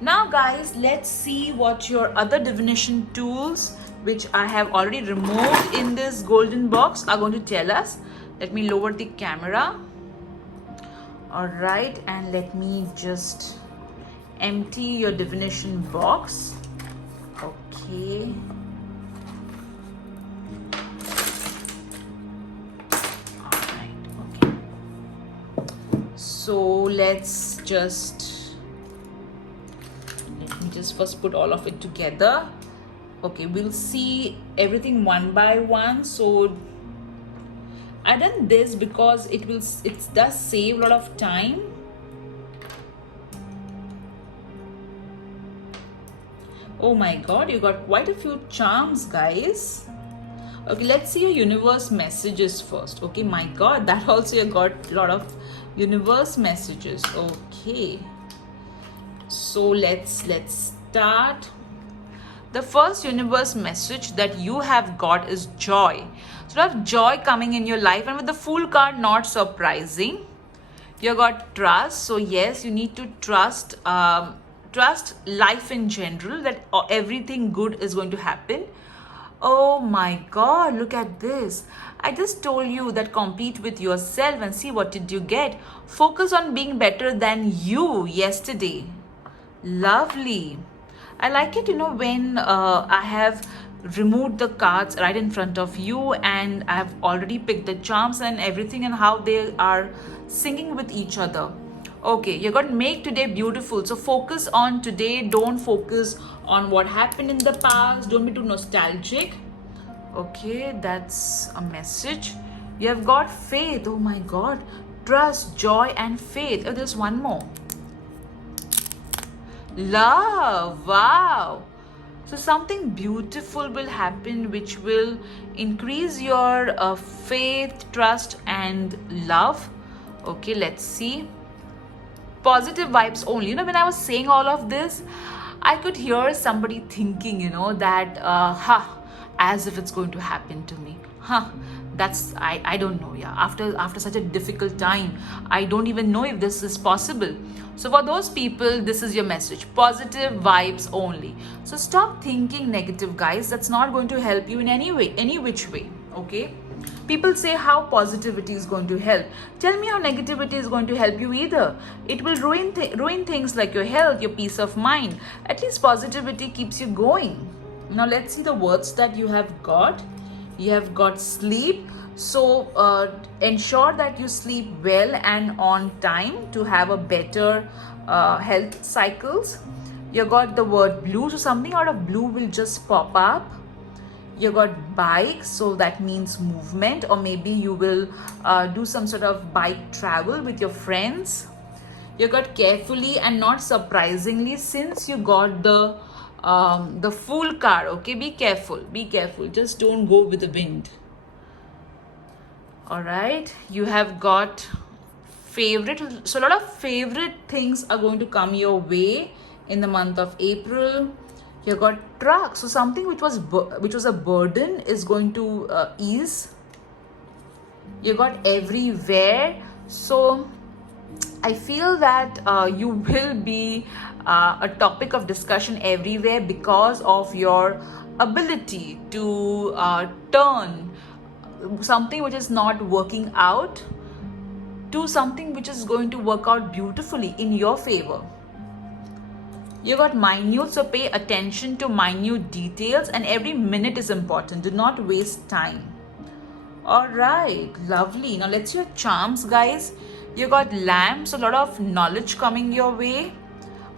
Now guys, let's see what your other divination tools, which I have already removed in this golden box, are going to tell us. Let me lower the camera. All right, and let me just empty your divination box. Okay. All right, okay. So let's just, let me just first put all of it together. Okay, we'll see everything one by one. So I done this because it does save a lot of time. Oh my god, you got quite a few charms, guys. Okay, let's see your universe messages first. Okay, my god, that also you got a lot of universe messages. Okay, so let's start. The first universe message that you have got is joy. So you have joy coming in your life, and with the Fool card, not surprising. You got trust. So yes, you need to trust life in general, that everything good is going to happen. Oh my god, look at this. I just told you that compete with yourself and see what did you get. Focus on being better than you yesterday. Lovely. I like it, when I have removed the cards right in front of you, and I have already picked the charms and everything and how they are singing with each other. Okay, you're going to make today beautiful. So focus on today. Don't focus on what happened in the past. Don't be too nostalgic. Okay, that's a message. You have got faith. Oh my God. Trust, joy, and faith. Oh, there's one more. Love. Wow. So something beautiful will happen which will increase your faith, trust, and love. Okay, let's see. Positive vibes only. When I was saying all of this, I could hear somebody thinking, that, as if it's going to happen to me. That's, I don't know. Yeah. After such a difficult time, I don't even know if this is possible. So for those people, this is your message. Positive vibes only. So stop thinking negative, guys. That's not going to help you in any way, any which way. Okay. People say how positivity is going to help. Tell me how negativity is going to help you either. It will ruin things like your health, your peace of mind. At least positivity keeps you going. Now let's see the words that you have got. You have got sleep. So ensure that you sleep well and on time to have a better health cycles. You got the word blue. So something out of blue will just pop up. You got bike, so that means movement, or maybe you will do some sort of bike travel with your friends. You got carefully, and not surprisingly, since you got the Fool card. Okay, be careful, just don't go with the wind. All right, you have got favorite. So a lot of favorite things are going to come your way in the month of April. You got truck, so something which was a burden is going to ease. You got everywhere, so I feel that you will be a topic of discussion everywhere because of your ability to turn something which is not working out to something which is going to work out beautifully in your favor. You got minute, so pay attention to minute details, and every minute is important. Do not waste time. All right, lovely. Now let's see your charms, guys. You got lamb, so a lot of knowledge coming your way.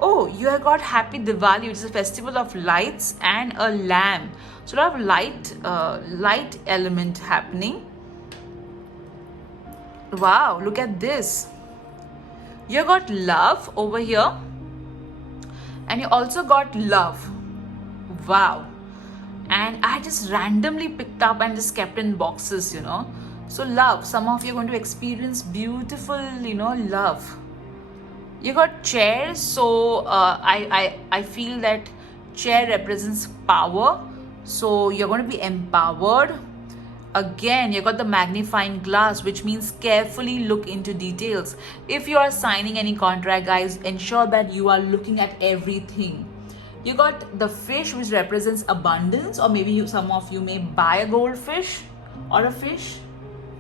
Oh, you have got Happy Diwali, which is a festival of lights and a lamp. So a lot of light element happening. Wow, look at this. You got love over here, and you also got love. Wow. And I just randomly picked up and just kept in boxes, you know. So love, some of you are going to experience beautiful, you know, love. You got chair, so I feel that chair represents power, so you're going to be empowered. Again, you got the magnifying glass, which means carefully look into details. If you are signing any contract, guys, ensure that you are looking at everything. You got the fish, which represents abundance, or maybe some of you may buy a goldfish or a fish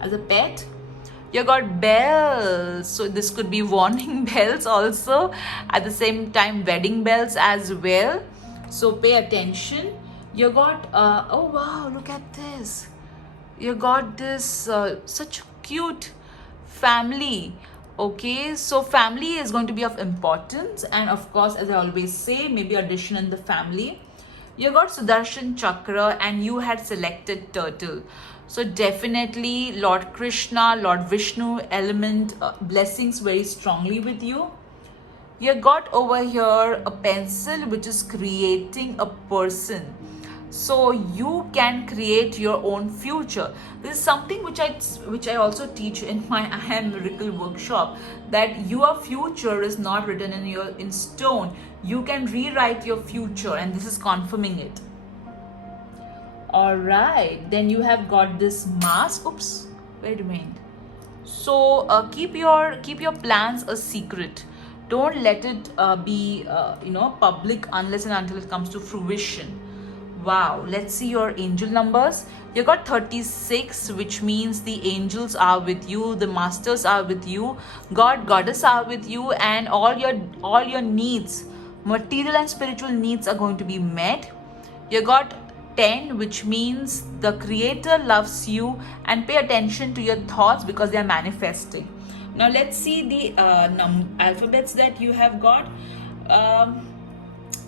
as a pet. You got bells, so this could be warning bells also, at the same time wedding bells as well, so pay attention. You got oh wow, look at this. You got this such cute family. Okay, so family is going to be of importance, and of course, as I always say, maybe audition in the family. You got Sudarshan Chakra and you had selected turtle. So definitely Lord Krishna, Lord Vishnu element blessings very strongly with you. You got over here a pencil, which is creating a person. So you can create your own future. This is something which I also teach in my I Am Miracle workshop, that your future is not written in stone. You can rewrite your future, and this is confirming it. All right, then you have got this mask. Oops, where it remained. So keep your plans a secret. Don't let it be public unless and until it comes to fruition. Wow, let's see your angel numbers. You got 36, which means the angels are with you, the masters are with you, God, goddess are with you, and all your needs, material and spiritual needs, are going to be met. You got 10, which means the creator loves you, and pay attention to your thoughts because they are manifesting. Now let's see the alphabets that you have got.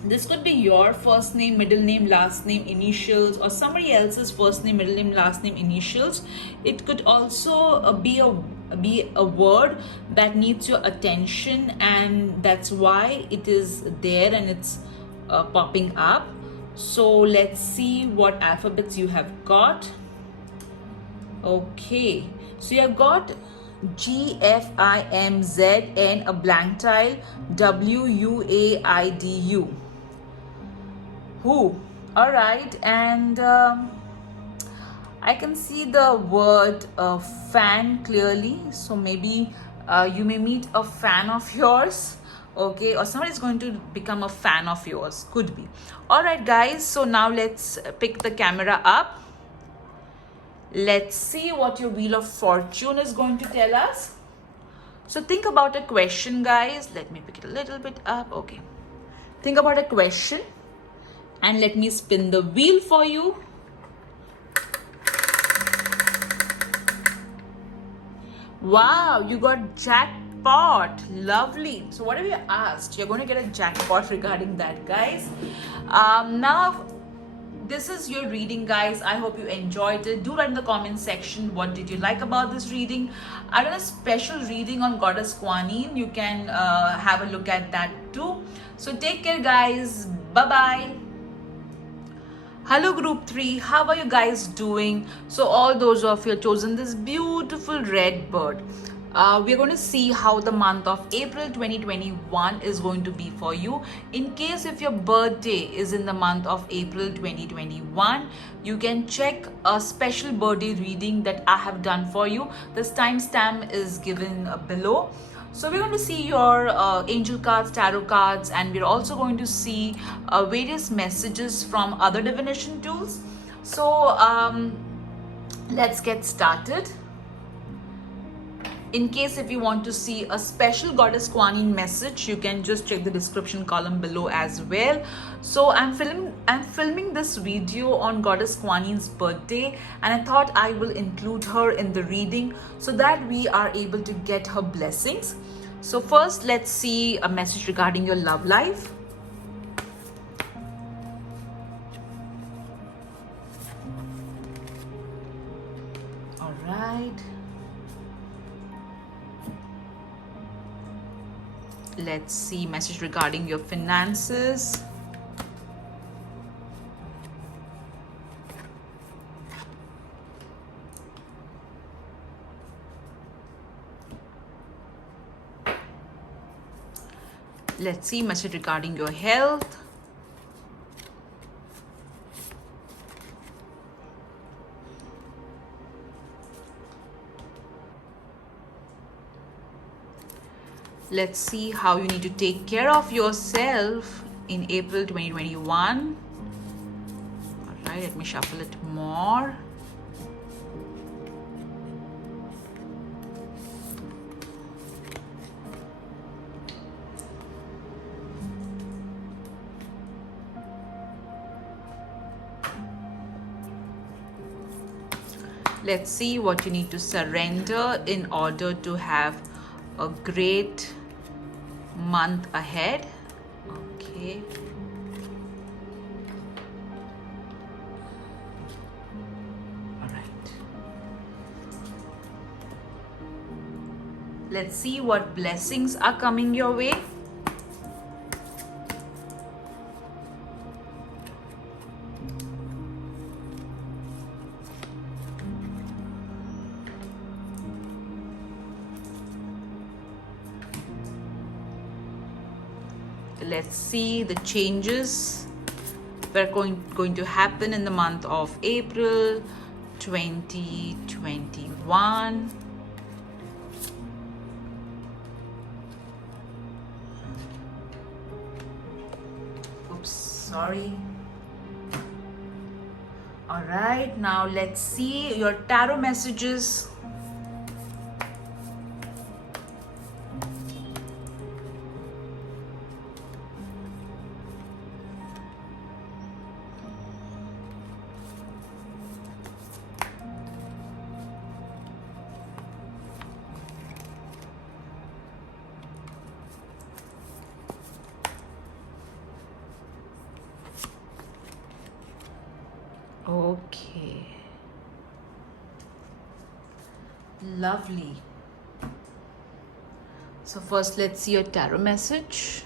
This could be your first name, middle name, last name, initials, or somebody else's first name, middle name, last name, initials. It could also be a word that needs your attention, and that's why it is there and it's popping up. So let's see what alphabets you have got. Okay, so you have got G, F, I, M, Z, N, a blank tile, W, U, A, I, D, U. Who? All right, and I can see the word fan clearly, so maybe you may meet a fan of yours, okay, or somebody is going to become a fan of yours, could be. All right, guys, so now let's pick the camera up. Let's see what your Wheel of Fortune is going to tell us. So think about a question, guys. Let me pick it a little bit up. Okay, think about a question and let me spin the wheel for you. Wow, you got jackpot. Lovely. So whatever you asked, you're going to get a jackpot regarding that, guys. Now this is your reading, guys. I hope you enjoyed it. Do write in the comment section what did you like about this reading. I done a special reading on Goddess Kuan Yin. You can have a look at that too. So take care, guys. Bye bye. Hello group 3, how are you guys doing? So all those of you have chosen this beautiful red bird. We're going to see how the month of April 2021 is going to be for you. In case if your birthday is in the month of April 2021, you can check a special birthday reading that I have done for you. This timestamp is given below. So we're going to see your angel cards, tarot cards, and we're also going to see various messages from other divination tools. So let's get started. In case if you want to see a special Goddess Kuan Yin message, you can just check the description column below as well. So I'm filming this video on Goddess Kuan Yin's birthday, and I thought I will include her in the reading so that we are able to get her blessings. So first, let's see a message regarding your love life. All right. Let's see message regarding your finances. Let's see message regarding your health. Let's see how you need to take care of yourself in April 2021. All right, let me shuffle it more. Let's see what you need to surrender in order to have a great month ahead. Okay. All right. Let's see what blessings are coming your way. Let's see the changes that are going to happen in the month of April 2021. Oops, sorry. All right, now let's see your tarot messages. Okay. Lovely. So first, let's see your tarot message.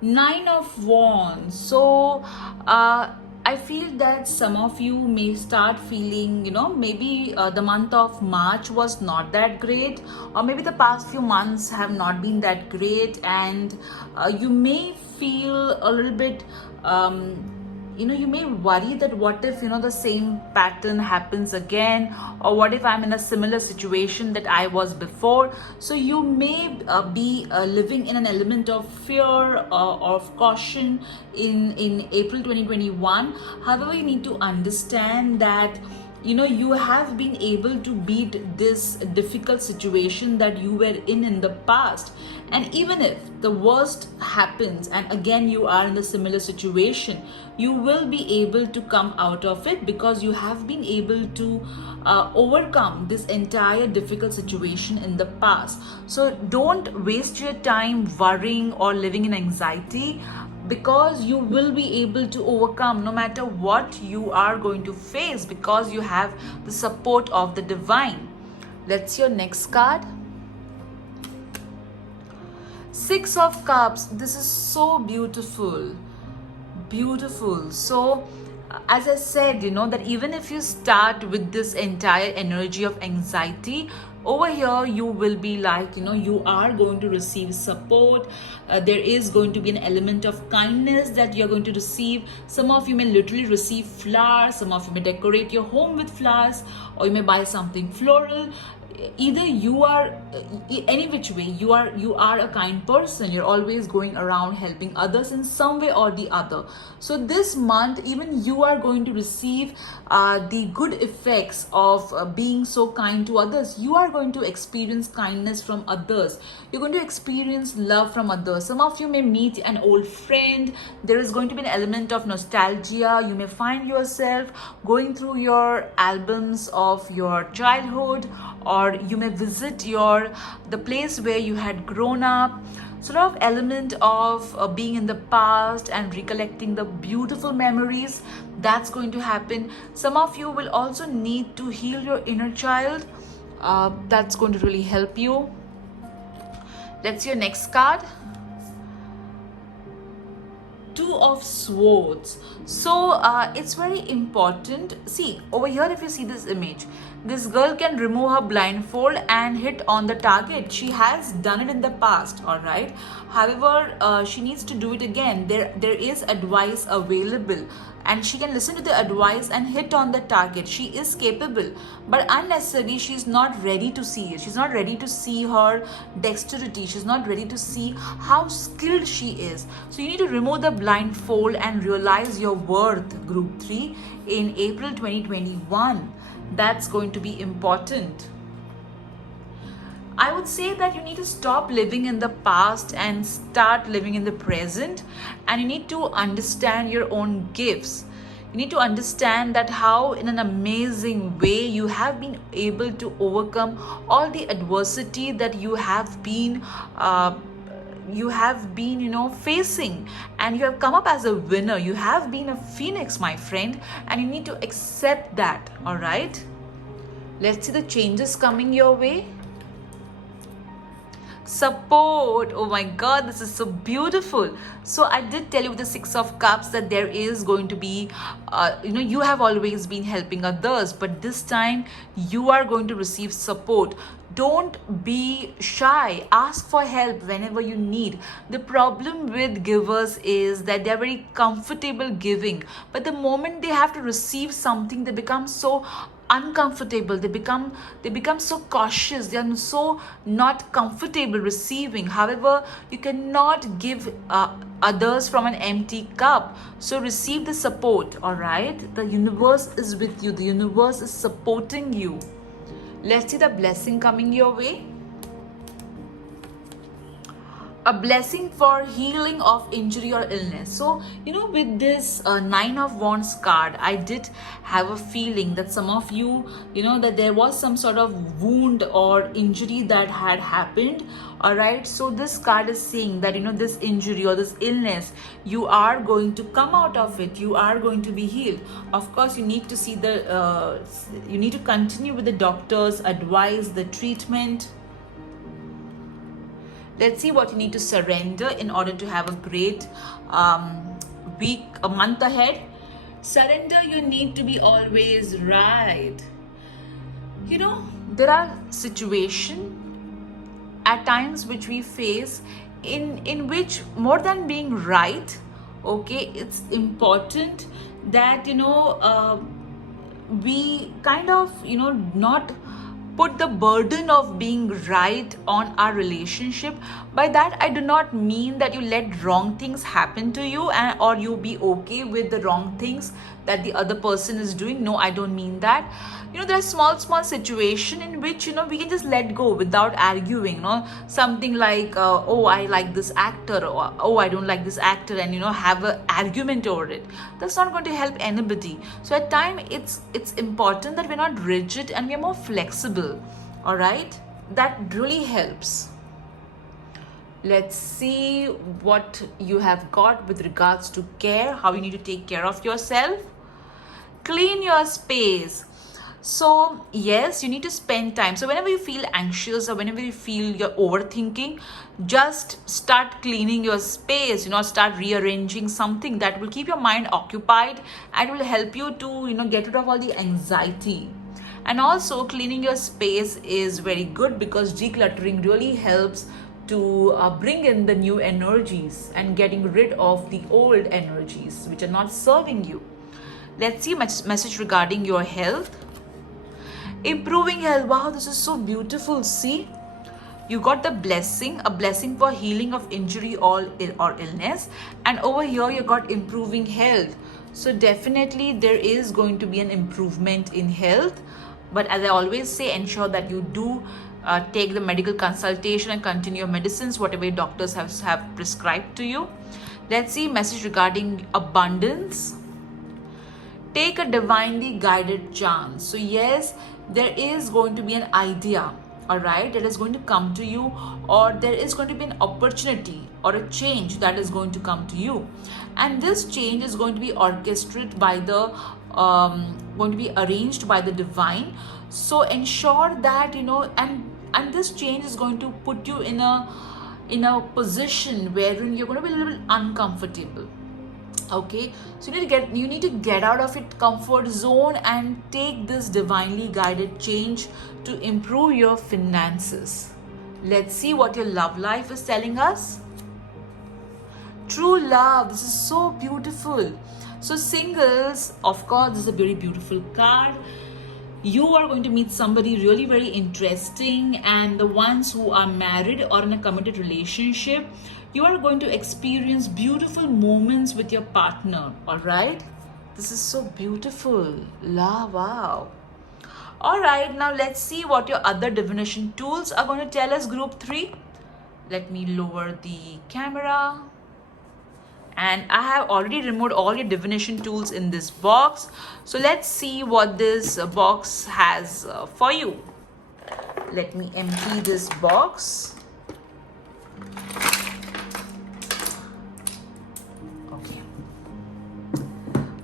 Nine of Wands. So I feel that some of you may start feeling, maybe the month of March was not that great, or maybe the past few months have not been that great, and you may feel a little bit you may worry that what if the same pattern happens again, or what if I'm in a similar situation that I was before. So you may be living in an element of fear or of caution in April 2021. However, you need to understand that you have been able to beat this difficult situation that you were in the past, and even if the worst happens and again you are in a similar situation, you will be able to come out of it, because you have been able to overcome this entire difficult situation in the past. So don't waste your time worrying or living in anxiety, because you will be able to overcome no matter what you are going to face, because you have the support of the divine. Let's see your next card. Six of Cups. This is so beautiful. So as I said, that even if you start with this entire energy of anxiety, over here you will be like, you are going to receive support. There is going to be an element of kindness that you're going to receive. Some of you may literally receive flowers, some of you may decorate your home with flowers, or you may buy something floral. either you are any which way, you are a kind person, you're always going around helping others in some way or the other. So this month even you are going to receive the good effects of being so kind to others. You are going to experience kindness from others, you're going to experience love from others. Some of you may meet an old friend, there is going to be an element of nostalgia. You may find yourself going through your albums of your childhood, or you may visit the place where you had grown up. Sort of element of being in the past and recollecting the beautiful memories, that's going to happen. Some of you will also need to heal your inner child. That's going to really help you. Let's see your next card. Two of Swords. So it's very important. See over here, if you see this image, this girl can remove her blindfold and hit on the target. She has done it in the past, all right. However, she needs to do it again. There is advice available, and she can listen to the advice and hit on the target. She is capable, but unnecessarily she's not ready to see it. She's not ready to see her dexterity. She's not ready to see how skilled she is. So you need to remove the blindfold and realize your worth, group 3, in April 2021. That's going to be important. I would say that you need to stop living in the past and start living in the present, and you need to understand your own gifts. You need to understand that how in an amazing way you have been able to overcome all the adversity that you have been facing, and you have come up as a winner. You have been a phoenix, my friend, and you need to accept that. All right, let's see the changes coming your way. Support. Oh my god, this is so beautiful. So I did tell you with the 6 of Cups that there is going to be you have always been helping others, but this time you are going to receive support. Don't be shy, ask for help whenever you need. The problem with givers is that they're very comfortable giving, but the moment they have to receive something, they become so uncomfortable. They become so cautious. They are so not comfortable receiving. However, you cannot give others from an empty cup. So receive the support. All right, the universe is with you. The universe is supporting you. Let's see the blessing coming your way. A blessing for healing of injury or illness. So with this 9 of Wands card, I did have a feeling that some of you, that there was some sort of wound or injury that had happened. All right, so this card is saying that this injury or this illness, you are going to come out of it. You are going to be healed. Of course, you need to see you need to continue with the doctor's advice, the treatment. Let's see what you need to surrender in order to have a great week, a month ahead. Surrender, you need to be always right. There are situations at times which we face in which, more than being right, okay, it's important that we kind of not put the burden of being right on our relationship. By that, I do not mean that you let wrong things happen to you or you be okay with the wrong things that the other person is doing. No, I don't mean that. There are small situation in which we can just let go without arguing. Something like oh, I like this actor, or oh, I don't like this actor, and have an argument over it. That's not going to help anybody. So at times it's important that we're not rigid and we're more flexible. All right, that really helps. Let's see what you have got with regards to care, how you need to take care of yourself. Clean your space. So yes, you need to spend time. So whenever you feel anxious or whenever you feel you're overthinking, just start cleaning your space. Start rearranging something that will keep your mind occupied and will help you to get rid of all the anxiety. And also, cleaning your space is very good because decluttering really helps to bring in the new energies and getting rid of the old energies which are not serving you. Let's see message regarding your health. Improving health. Wow, this is so beautiful. See, you got the blessing, a blessing for healing of injury or illness, and over here you got improving health. So definitely there is going to be an improvement in health, but as I always say, ensure that you do take the medical consultation and continue your medicines, whatever your doctors have prescribed to you. Let's see message regarding abundance. Take a divinely guided chance. So yes, there is going to be an idea, all right, that is going to come to you, or there is going to be an opportunity or a change that is going to come to you, and this change is going to be orchestrated by the going to be arranged by the divine. So ensure that and this change is going to put you in a position wherein you're going to be a little uncomfortable. Okay, so you need to get out of your comfort zone and take this divinely guided change to improve your finances. Let's see what your love life is telling us. True love. This is so beautiful. So singles, of course, this is a very beautiful card. You are going to meet somebody really very interesting, and the ones who are married or in a committed relationship, you are going to experience beautiful moments with your partner. All right, this is so beautiful. Wow. All right, now let's see what your other divination tools are going to tell us, group 3. Let me lower the camera. And I have already removed all your divination tools in this box. So let's see what this box has for you. Let me empty this box. Okay.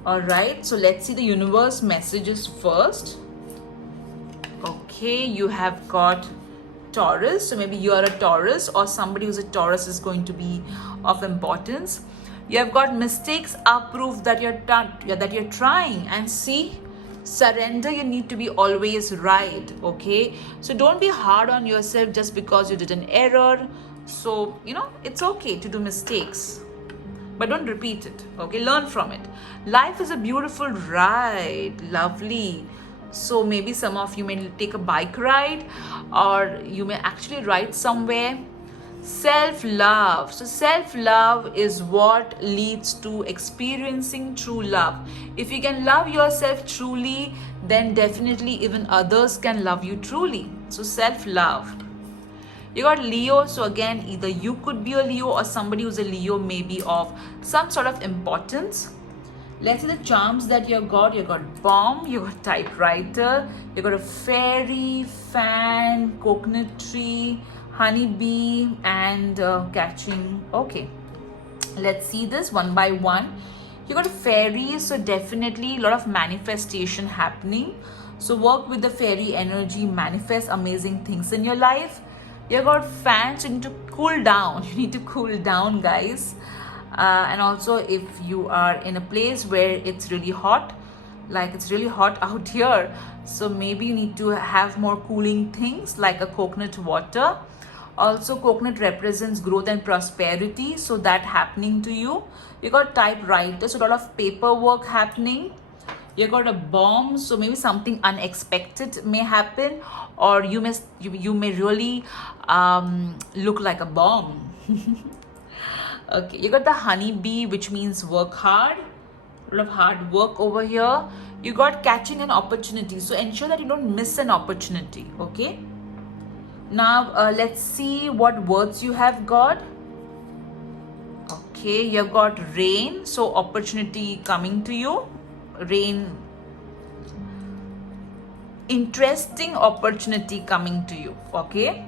All right, so let's see the universe messages first. Okay, you have got Taurus. So maybe you are a Taurus, or somebody who's a Taurus is going to be of importance. You have got mistakes are proof that you're trying, and see, surrender. You need to be always right. Okay, so don't be hard on yourself just because you did an error. So it's okay to do mistakes, but don't repeat it. Okay, learn from it. Life is a beautiful ride. Lovely. So maybe some of you may take a bike ride, or you may actually ride somewhere. Self-love. So self-love is what leads to experiencing true love. If you can love yourself truly, then definitely even others can love you truly. So self-love. You got Leo. So again, either you could be a Leo, or somebody who's a Leo may be of some sort of importance. Let's see the charms that you got. You got bomb, you got typewriter, you got a fairy, fan, coconut tree, honeybee, and catching. Okay, let's see this one by one. You got a fairy, so definitely a lot of manifestation happening. So work with the fairy energy, manifest amazing things in your life. You got fans, so you need to cool down. You need to cool down, guys. And also, if you are in a place where it's really hot, like it's really hot out here, so maybe you need to have more cooling things like a coconut water. Also, coconut represents growth and prosperity, so that happening to you. You got typewriter, so a lot of paperwork happening. You got a bomb, so maybe something unexpected may happen, or you may really look like a bomb. Okay, you got the honeybee, which means work hard. A lot of hard work over here. You got catching an opportunity, so ensure that you don't miss an opportunity. Okay. Now let's see what words you have got. Okay, you have got rain, so opportunity coming to you. Rain, interesting opportunity coming to you. Okay.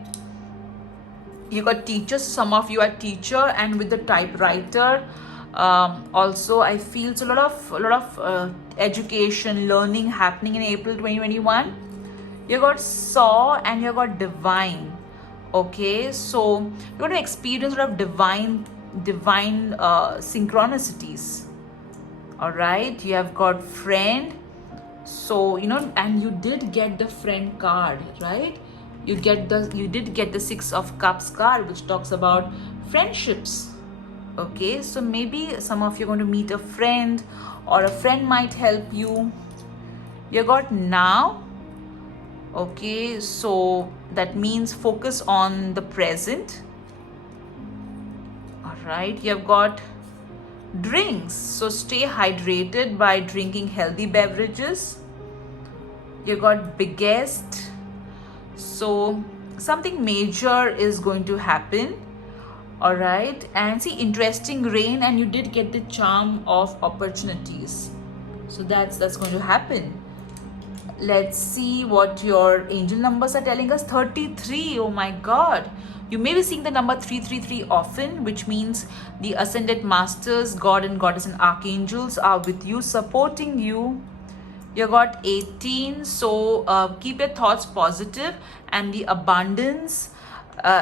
You got teachers. Some of you are teacher, and with the typewriter, also I feel so a lot of education, learning happening in April 2021. You got saw, and you got divine. Okay, so you're going to experience a lot of divine synchronicities. All right, you have got friend. So and you did get the friend card, right? You did get the 6 of Cups card, which talks about friendships. Okay, so maybe some of you are going to meet a friend, or a friend might help you. You got now. Okay, so that means focus on the present. All right, you've got drinks, so stay hydrated by drinking healthy beverages. You got biggest, so something major is going to happen. All right, and see, interesting rain, and you did get the charm of opportunities, so that's going to happen. Let's see what your angel numbers are telling us. 33. Oh my god, you may be seeing the number 333 often, which means the ascended masters, god and goddess and archangels are with you, supporting you. You got 18, so keep your thoughts positive, and the abundance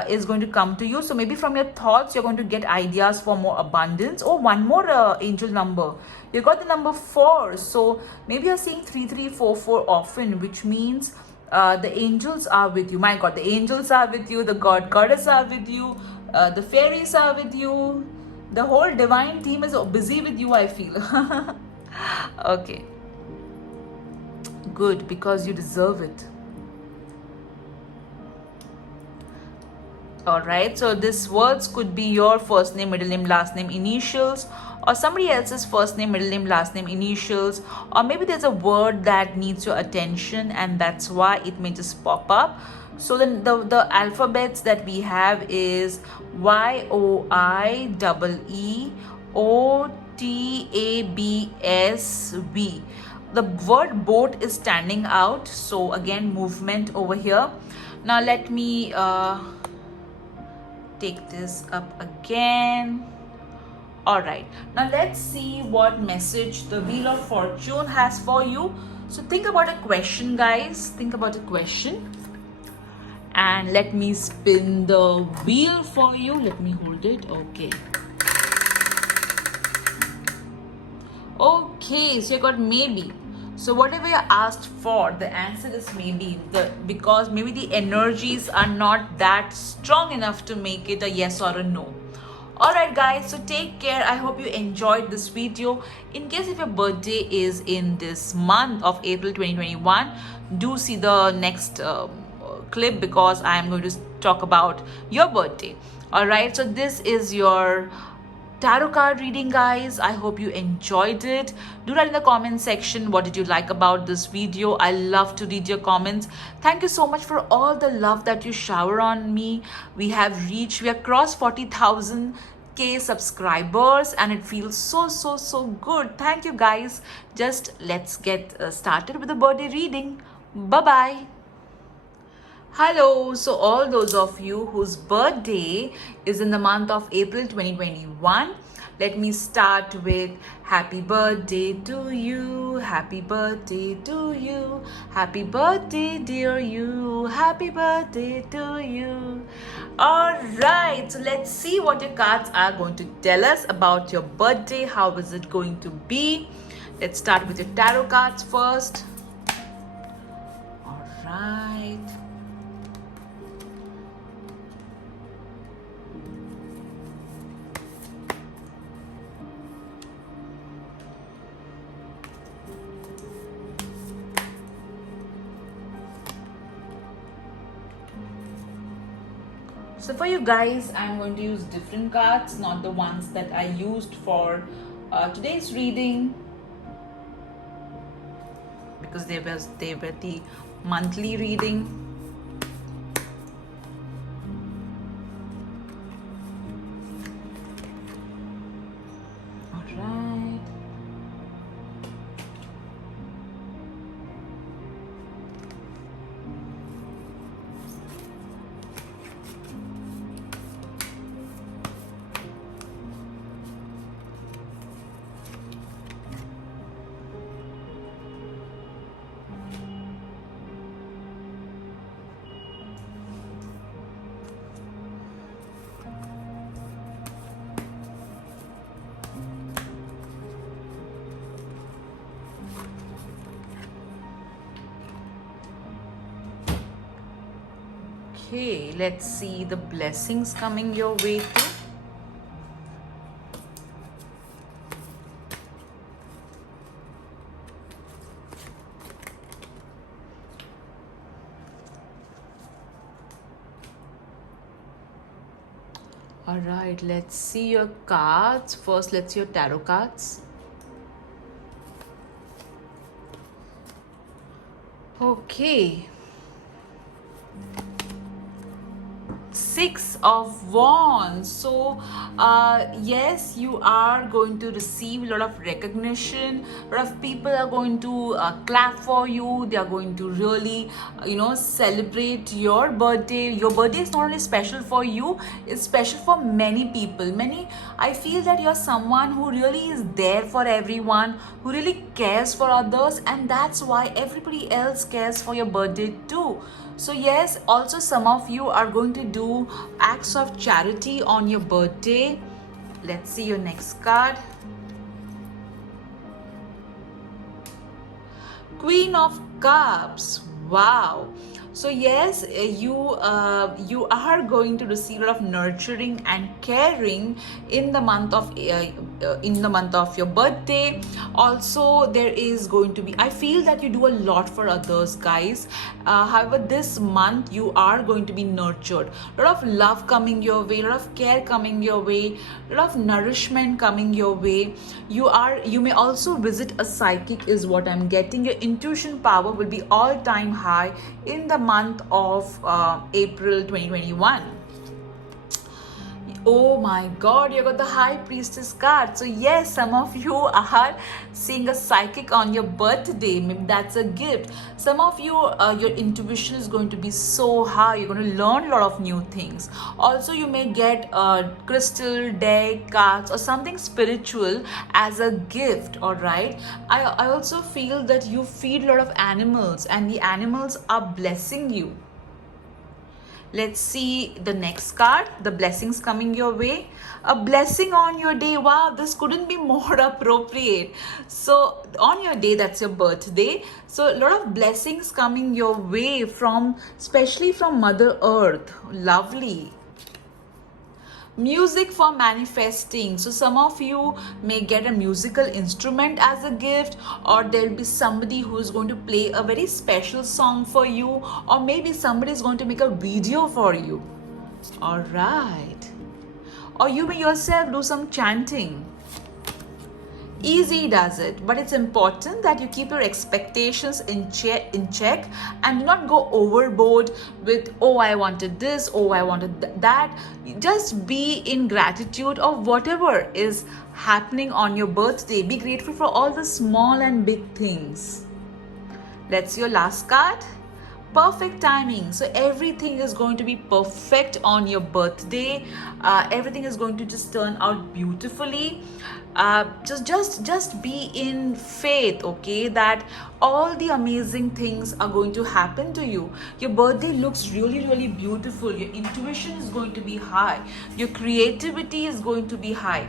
is going to come to you. So maybe from your thoughts you're going to get ideas for more abundance. Oh, one more angel number, you got the number 4, so maybe you're seeing 3344 often, which means the angels are with you. My god, the angels are with you, the goddess are with you, the fairies are with you, the whole divine team is busy with you, I feel. Okay, good, because you deserve it. All right, so these words could be your first name, middle name, last name, initials, or somebody else's first name, middle name, last name, initials, or maybe there's a word that needs your attention and that's why it may just pop up. So then the alphabets that we have is YOIEEOTABSV. The word boat is standing out, so again movement over here. Now let me take this up again. All right, now let's see what message the Wheel of Fortune has for you. So think about a question, guys. Think about a question, and let me spin the wheel for you. Let me hold it. Okay, so you got maybe. So whatever you asked for, the answer is maybe. Because maybe the energies are not that strong enough to make it a yes or a no. Alright guys, so take care. I hope you enjoyed this video. In case if your birthday is in this month of April 2021, do see the next clip, because I am going to talk about your birthday. Alright, so this is your tarot card reading, guys. I hope you enjoyed it. Do write in the comment section what did you like about this video. I love to read your comments. Thank you so much for all the love that you shower on me. We have crossed 40,000 subscribers, and it feels so good. Thank you guys. Just let's get started with the birthday reading. Bye bye. Hello, so all those of you whose birthday is in the month of April 2021, let me start with happy birthday to you, happy birthday to you, happy birthday dear you, happy birthday to you. Alright, so let's see what your cards are going to tell us about your birthday. How is it going to be? Let's start with your tarot cards first. Alright. So for you guys, I'm going to use different cards, not the ones that I used for today's reading, because they were the monthly reading. All right. Okay, let's see the blessings coming your way too. All right, let's see your cards. First, let's see your tarot cards. Okay. Six of Wands. So yes, you are going to receive a lot of recognition. A lot of people are going to clap for you. They are going to really celebrate your birthday. Your birthday is not only special for you, it's special for many people. I feel that you're someone who really is there for everyone, who really cares for others, and that's why everybody else cares for your birthday too. So yes, also some of you are going to do acts of charity on your birthday. Let's see your next card. Queen of Cups. Wow. So yes, you are going to receive a lot of nurturing and caring in the month of your birthday. Also, there is going to be, I feel that you do a lot for others, guys. However, this month you are going to be nurtured. A lot of love coming your way, a lot of care coming your way, a lot of nourishment coming your way. You may also visit a psychic, is what I'm getting. Your intuition power will be all-time high in the month of April 2021. Oh my god, you got the High Priestess card. So yes, some of you are seeing a psychic on your birthday. Maybe that's a gift. Some of you, your intuition is going to be so high. You're going to learn a lot of new things. Also, you may get a crystal deck, cards, or something spiritual as a gift. All right. I also feel that you feed a lot of animals, and the animals are blessing you. Let's see the next card, the blessings coming your way. A blessing on your day. Wow, this couldn't be more appropriate. So on your day, that's your birthday. So a lot of blessings coming your way especially from Mother Earth. Lovely. Music for manifesting. So some of you may get a musical instrument as a gift, or there'll be somebody who's going to play a very special song for you, or maybe somebody is going to make a video for you. All right. Or you may yourself do some chanting. Easy does it, but it's important that you keep your expectations in check and do not go overboard with, oh, I wanted this, oh, I wanted that. Just be in gratitude of whatever is happening on your birthday. Be grateful for all the small and big things. Let's see your last card. Perfect timing. So everything is going to be perfect on your birthday. Everything is going to just turn out beautifully. Just be in faith, okay, that all the amazing things are going to happen to you. Your birthday looks really, really beautiful. Your intuition is going to be high. Your creativity is going to be high.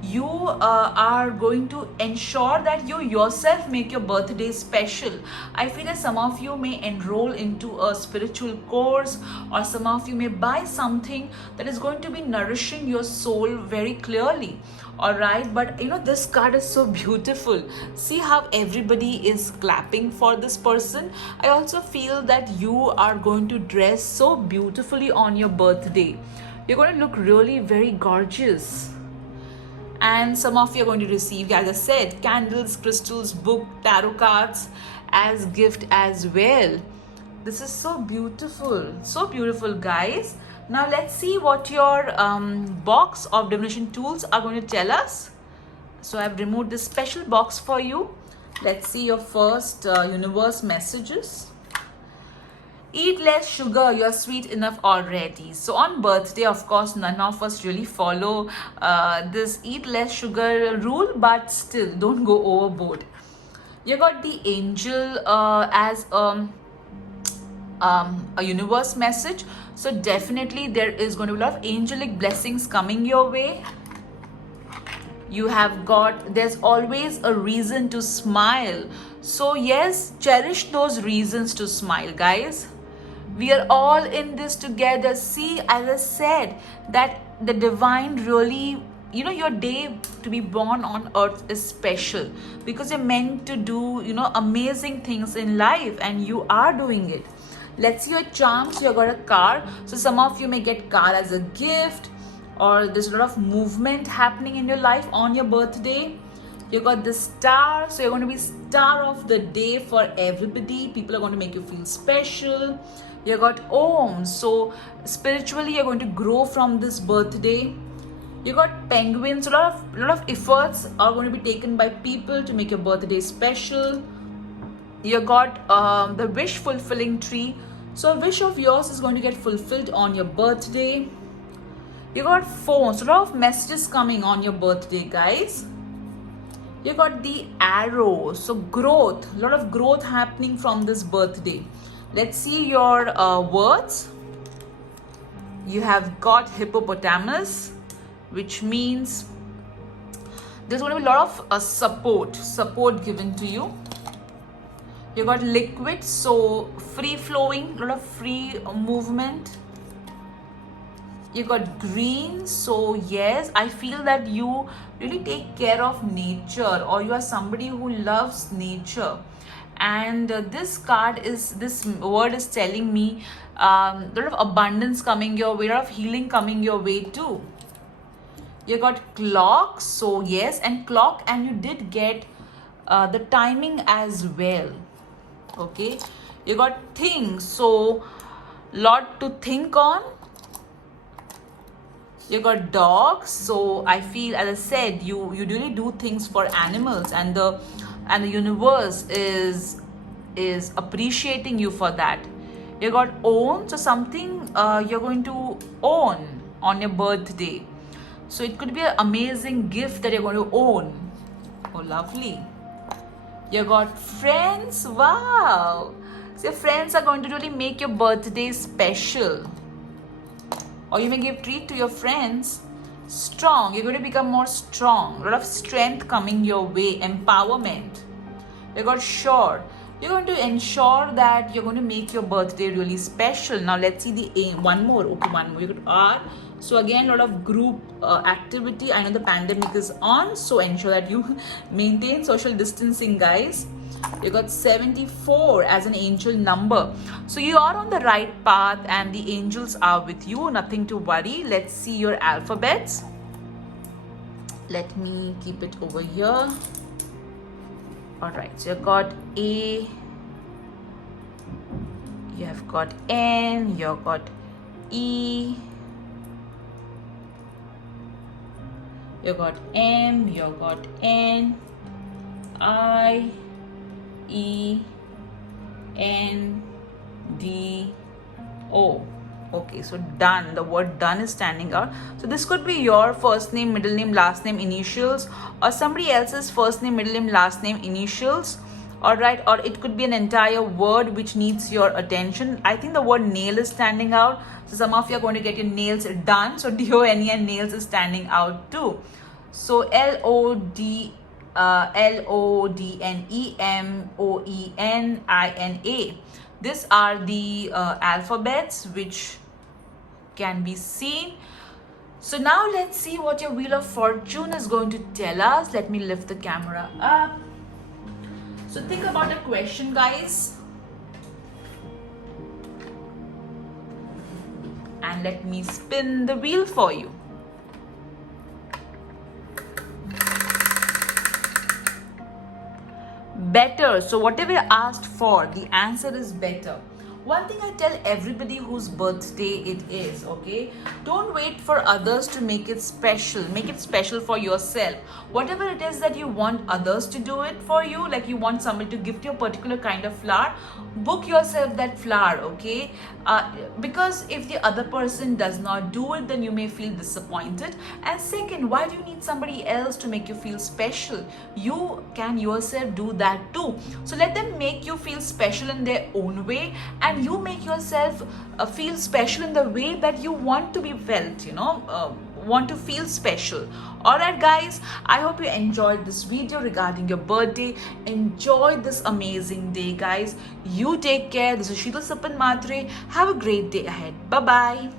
You are going to ensure that you yourself make your birthday special. I feel that some of you may enroll into a spiritual course, or some of you may buy something that is going to be nourishing your soul very clearly. All right, but this card is so beautiful. See how everybody is clapping for this person. I also feel that you are going to dress so beautifully on your birthday. You're going to look really very gorgeous. And some of you are going to receive, as I said, candles, crystals, book, tarot cards as gift as well. This is so beautiful, guys. Now let's see what your box of divination tools are going to tell us. So I've removed this special box for you. Let's see your first universe messages. Eat less sugar, you're sweet enough already. So on birthday, of course, none of us really follow this eat less sugar rule, but still don't go overboard. You got the angel as a universe message. So definitely there is going to be a lot of angelic blessings coming your way. There's always a reason to smile. So yes, cherish those reasons to smile, guys. We are all in this together. See, as I said, that the divine really, your day to be born on earth is special because you're meant to do, amazing things in life, and you are doing it. Let's see your charms. You got a car. So some of you may get car as a gift, or there's a lot of movement happening in your life on your birthday. You got the star, so you're going to be star of the day for everybody. People are going to make you feel special. You got Om, so spiritually you're going to grow from this birthday. You got penguins, so a lot of efforts are going to be taken by people to make your birthday special. You got the wish fulfilling tree, so a wish of yours is going to get fulfilled on your birthday. You got phone, so a lot of messages coming on your birthday, guys. You got the arrow, so growth, a lot of growth happening from this birthday. Let's see your words. You have got hippopotamus, which means there's going to be a lot of support given to you. You got liquid, so free flowing, a lot of free movement. You got green, so yes, I feel that you really take care of nature, or you are somebody who loves nature. And this word is telling me a lot of abundance coming your way, a lot of healing coming your way too. You got clock, so yes, and clock, and you did get the timing as well. Okay, you got things, so lot to think on. You got dogs, so I feel, as I said, you really do things for animals, and the universe is appreciating you for that. You got own, so something you're going to own on your birthday. So it could be an amazing gift that you're going to own. Oh, lovely. You got friends, wow. So your friends are going to really make your birthday special. Or you may give treat to your friends. Strong, you're going to become more strong. A lot of strength coming your way. Empowerment. You got sure. You're going to ensure that you're going to make your birthday really special. Now let's see the aim. One more. Okay, one more. You got R. So again, a lot of group activity. I know the pandemic is on, so ensure that you maintain social distancing, guys. You got 74 as an angel number. So you are on the right path and the angels are with you. Nothing to worry. Let's see your alphabets. Let me keep it over here. Alright, so you've got A. You have got N. You've got E. You got M. You got N. I. E, N, D, O. Okay, so done. The word done is standing out. So this could be your first name, middle name, last name, initials, or somebody else's first name, middle name, last name, initials. Alright, or it could be an entire word which needs your attention. I think the word nail is standing out. So some of you are going to get your nails done. So D-O-N-E, nails is standing out too. So L-O-D-N-E-M-O-E-N-I-N-A. These are the alphabets which can be seen. So now let's see what your Wheel of Fortune is going to tell us. Let me lift the camera up. So think about a question, guys. And let me spin the wheel for you. Better. So whatever you asked for, the answer is better. One thing I tell everybody whose birthday it is, okay? Don't wait for others to make it special. Make it special for yourself. Whatever it is that you want others to do it for you, like you want somebody to gift you a particular kind of flower, book yourself that flower, okay? Because if the other person does not do it, then you may feel disappointed. And second, why do you need somebody else to make you feel special? You can yourself do that too. So let them make you feel special in their own way, and you make yourself feel special in the way that you want to be felt, want to feel special. Alright guys, I hope you enjoyed this video regarding your birthday. Enjoy this amazing day, guys. You take care. This is Sheetal Sapan Matre. Have a great day ahead. Bye bye.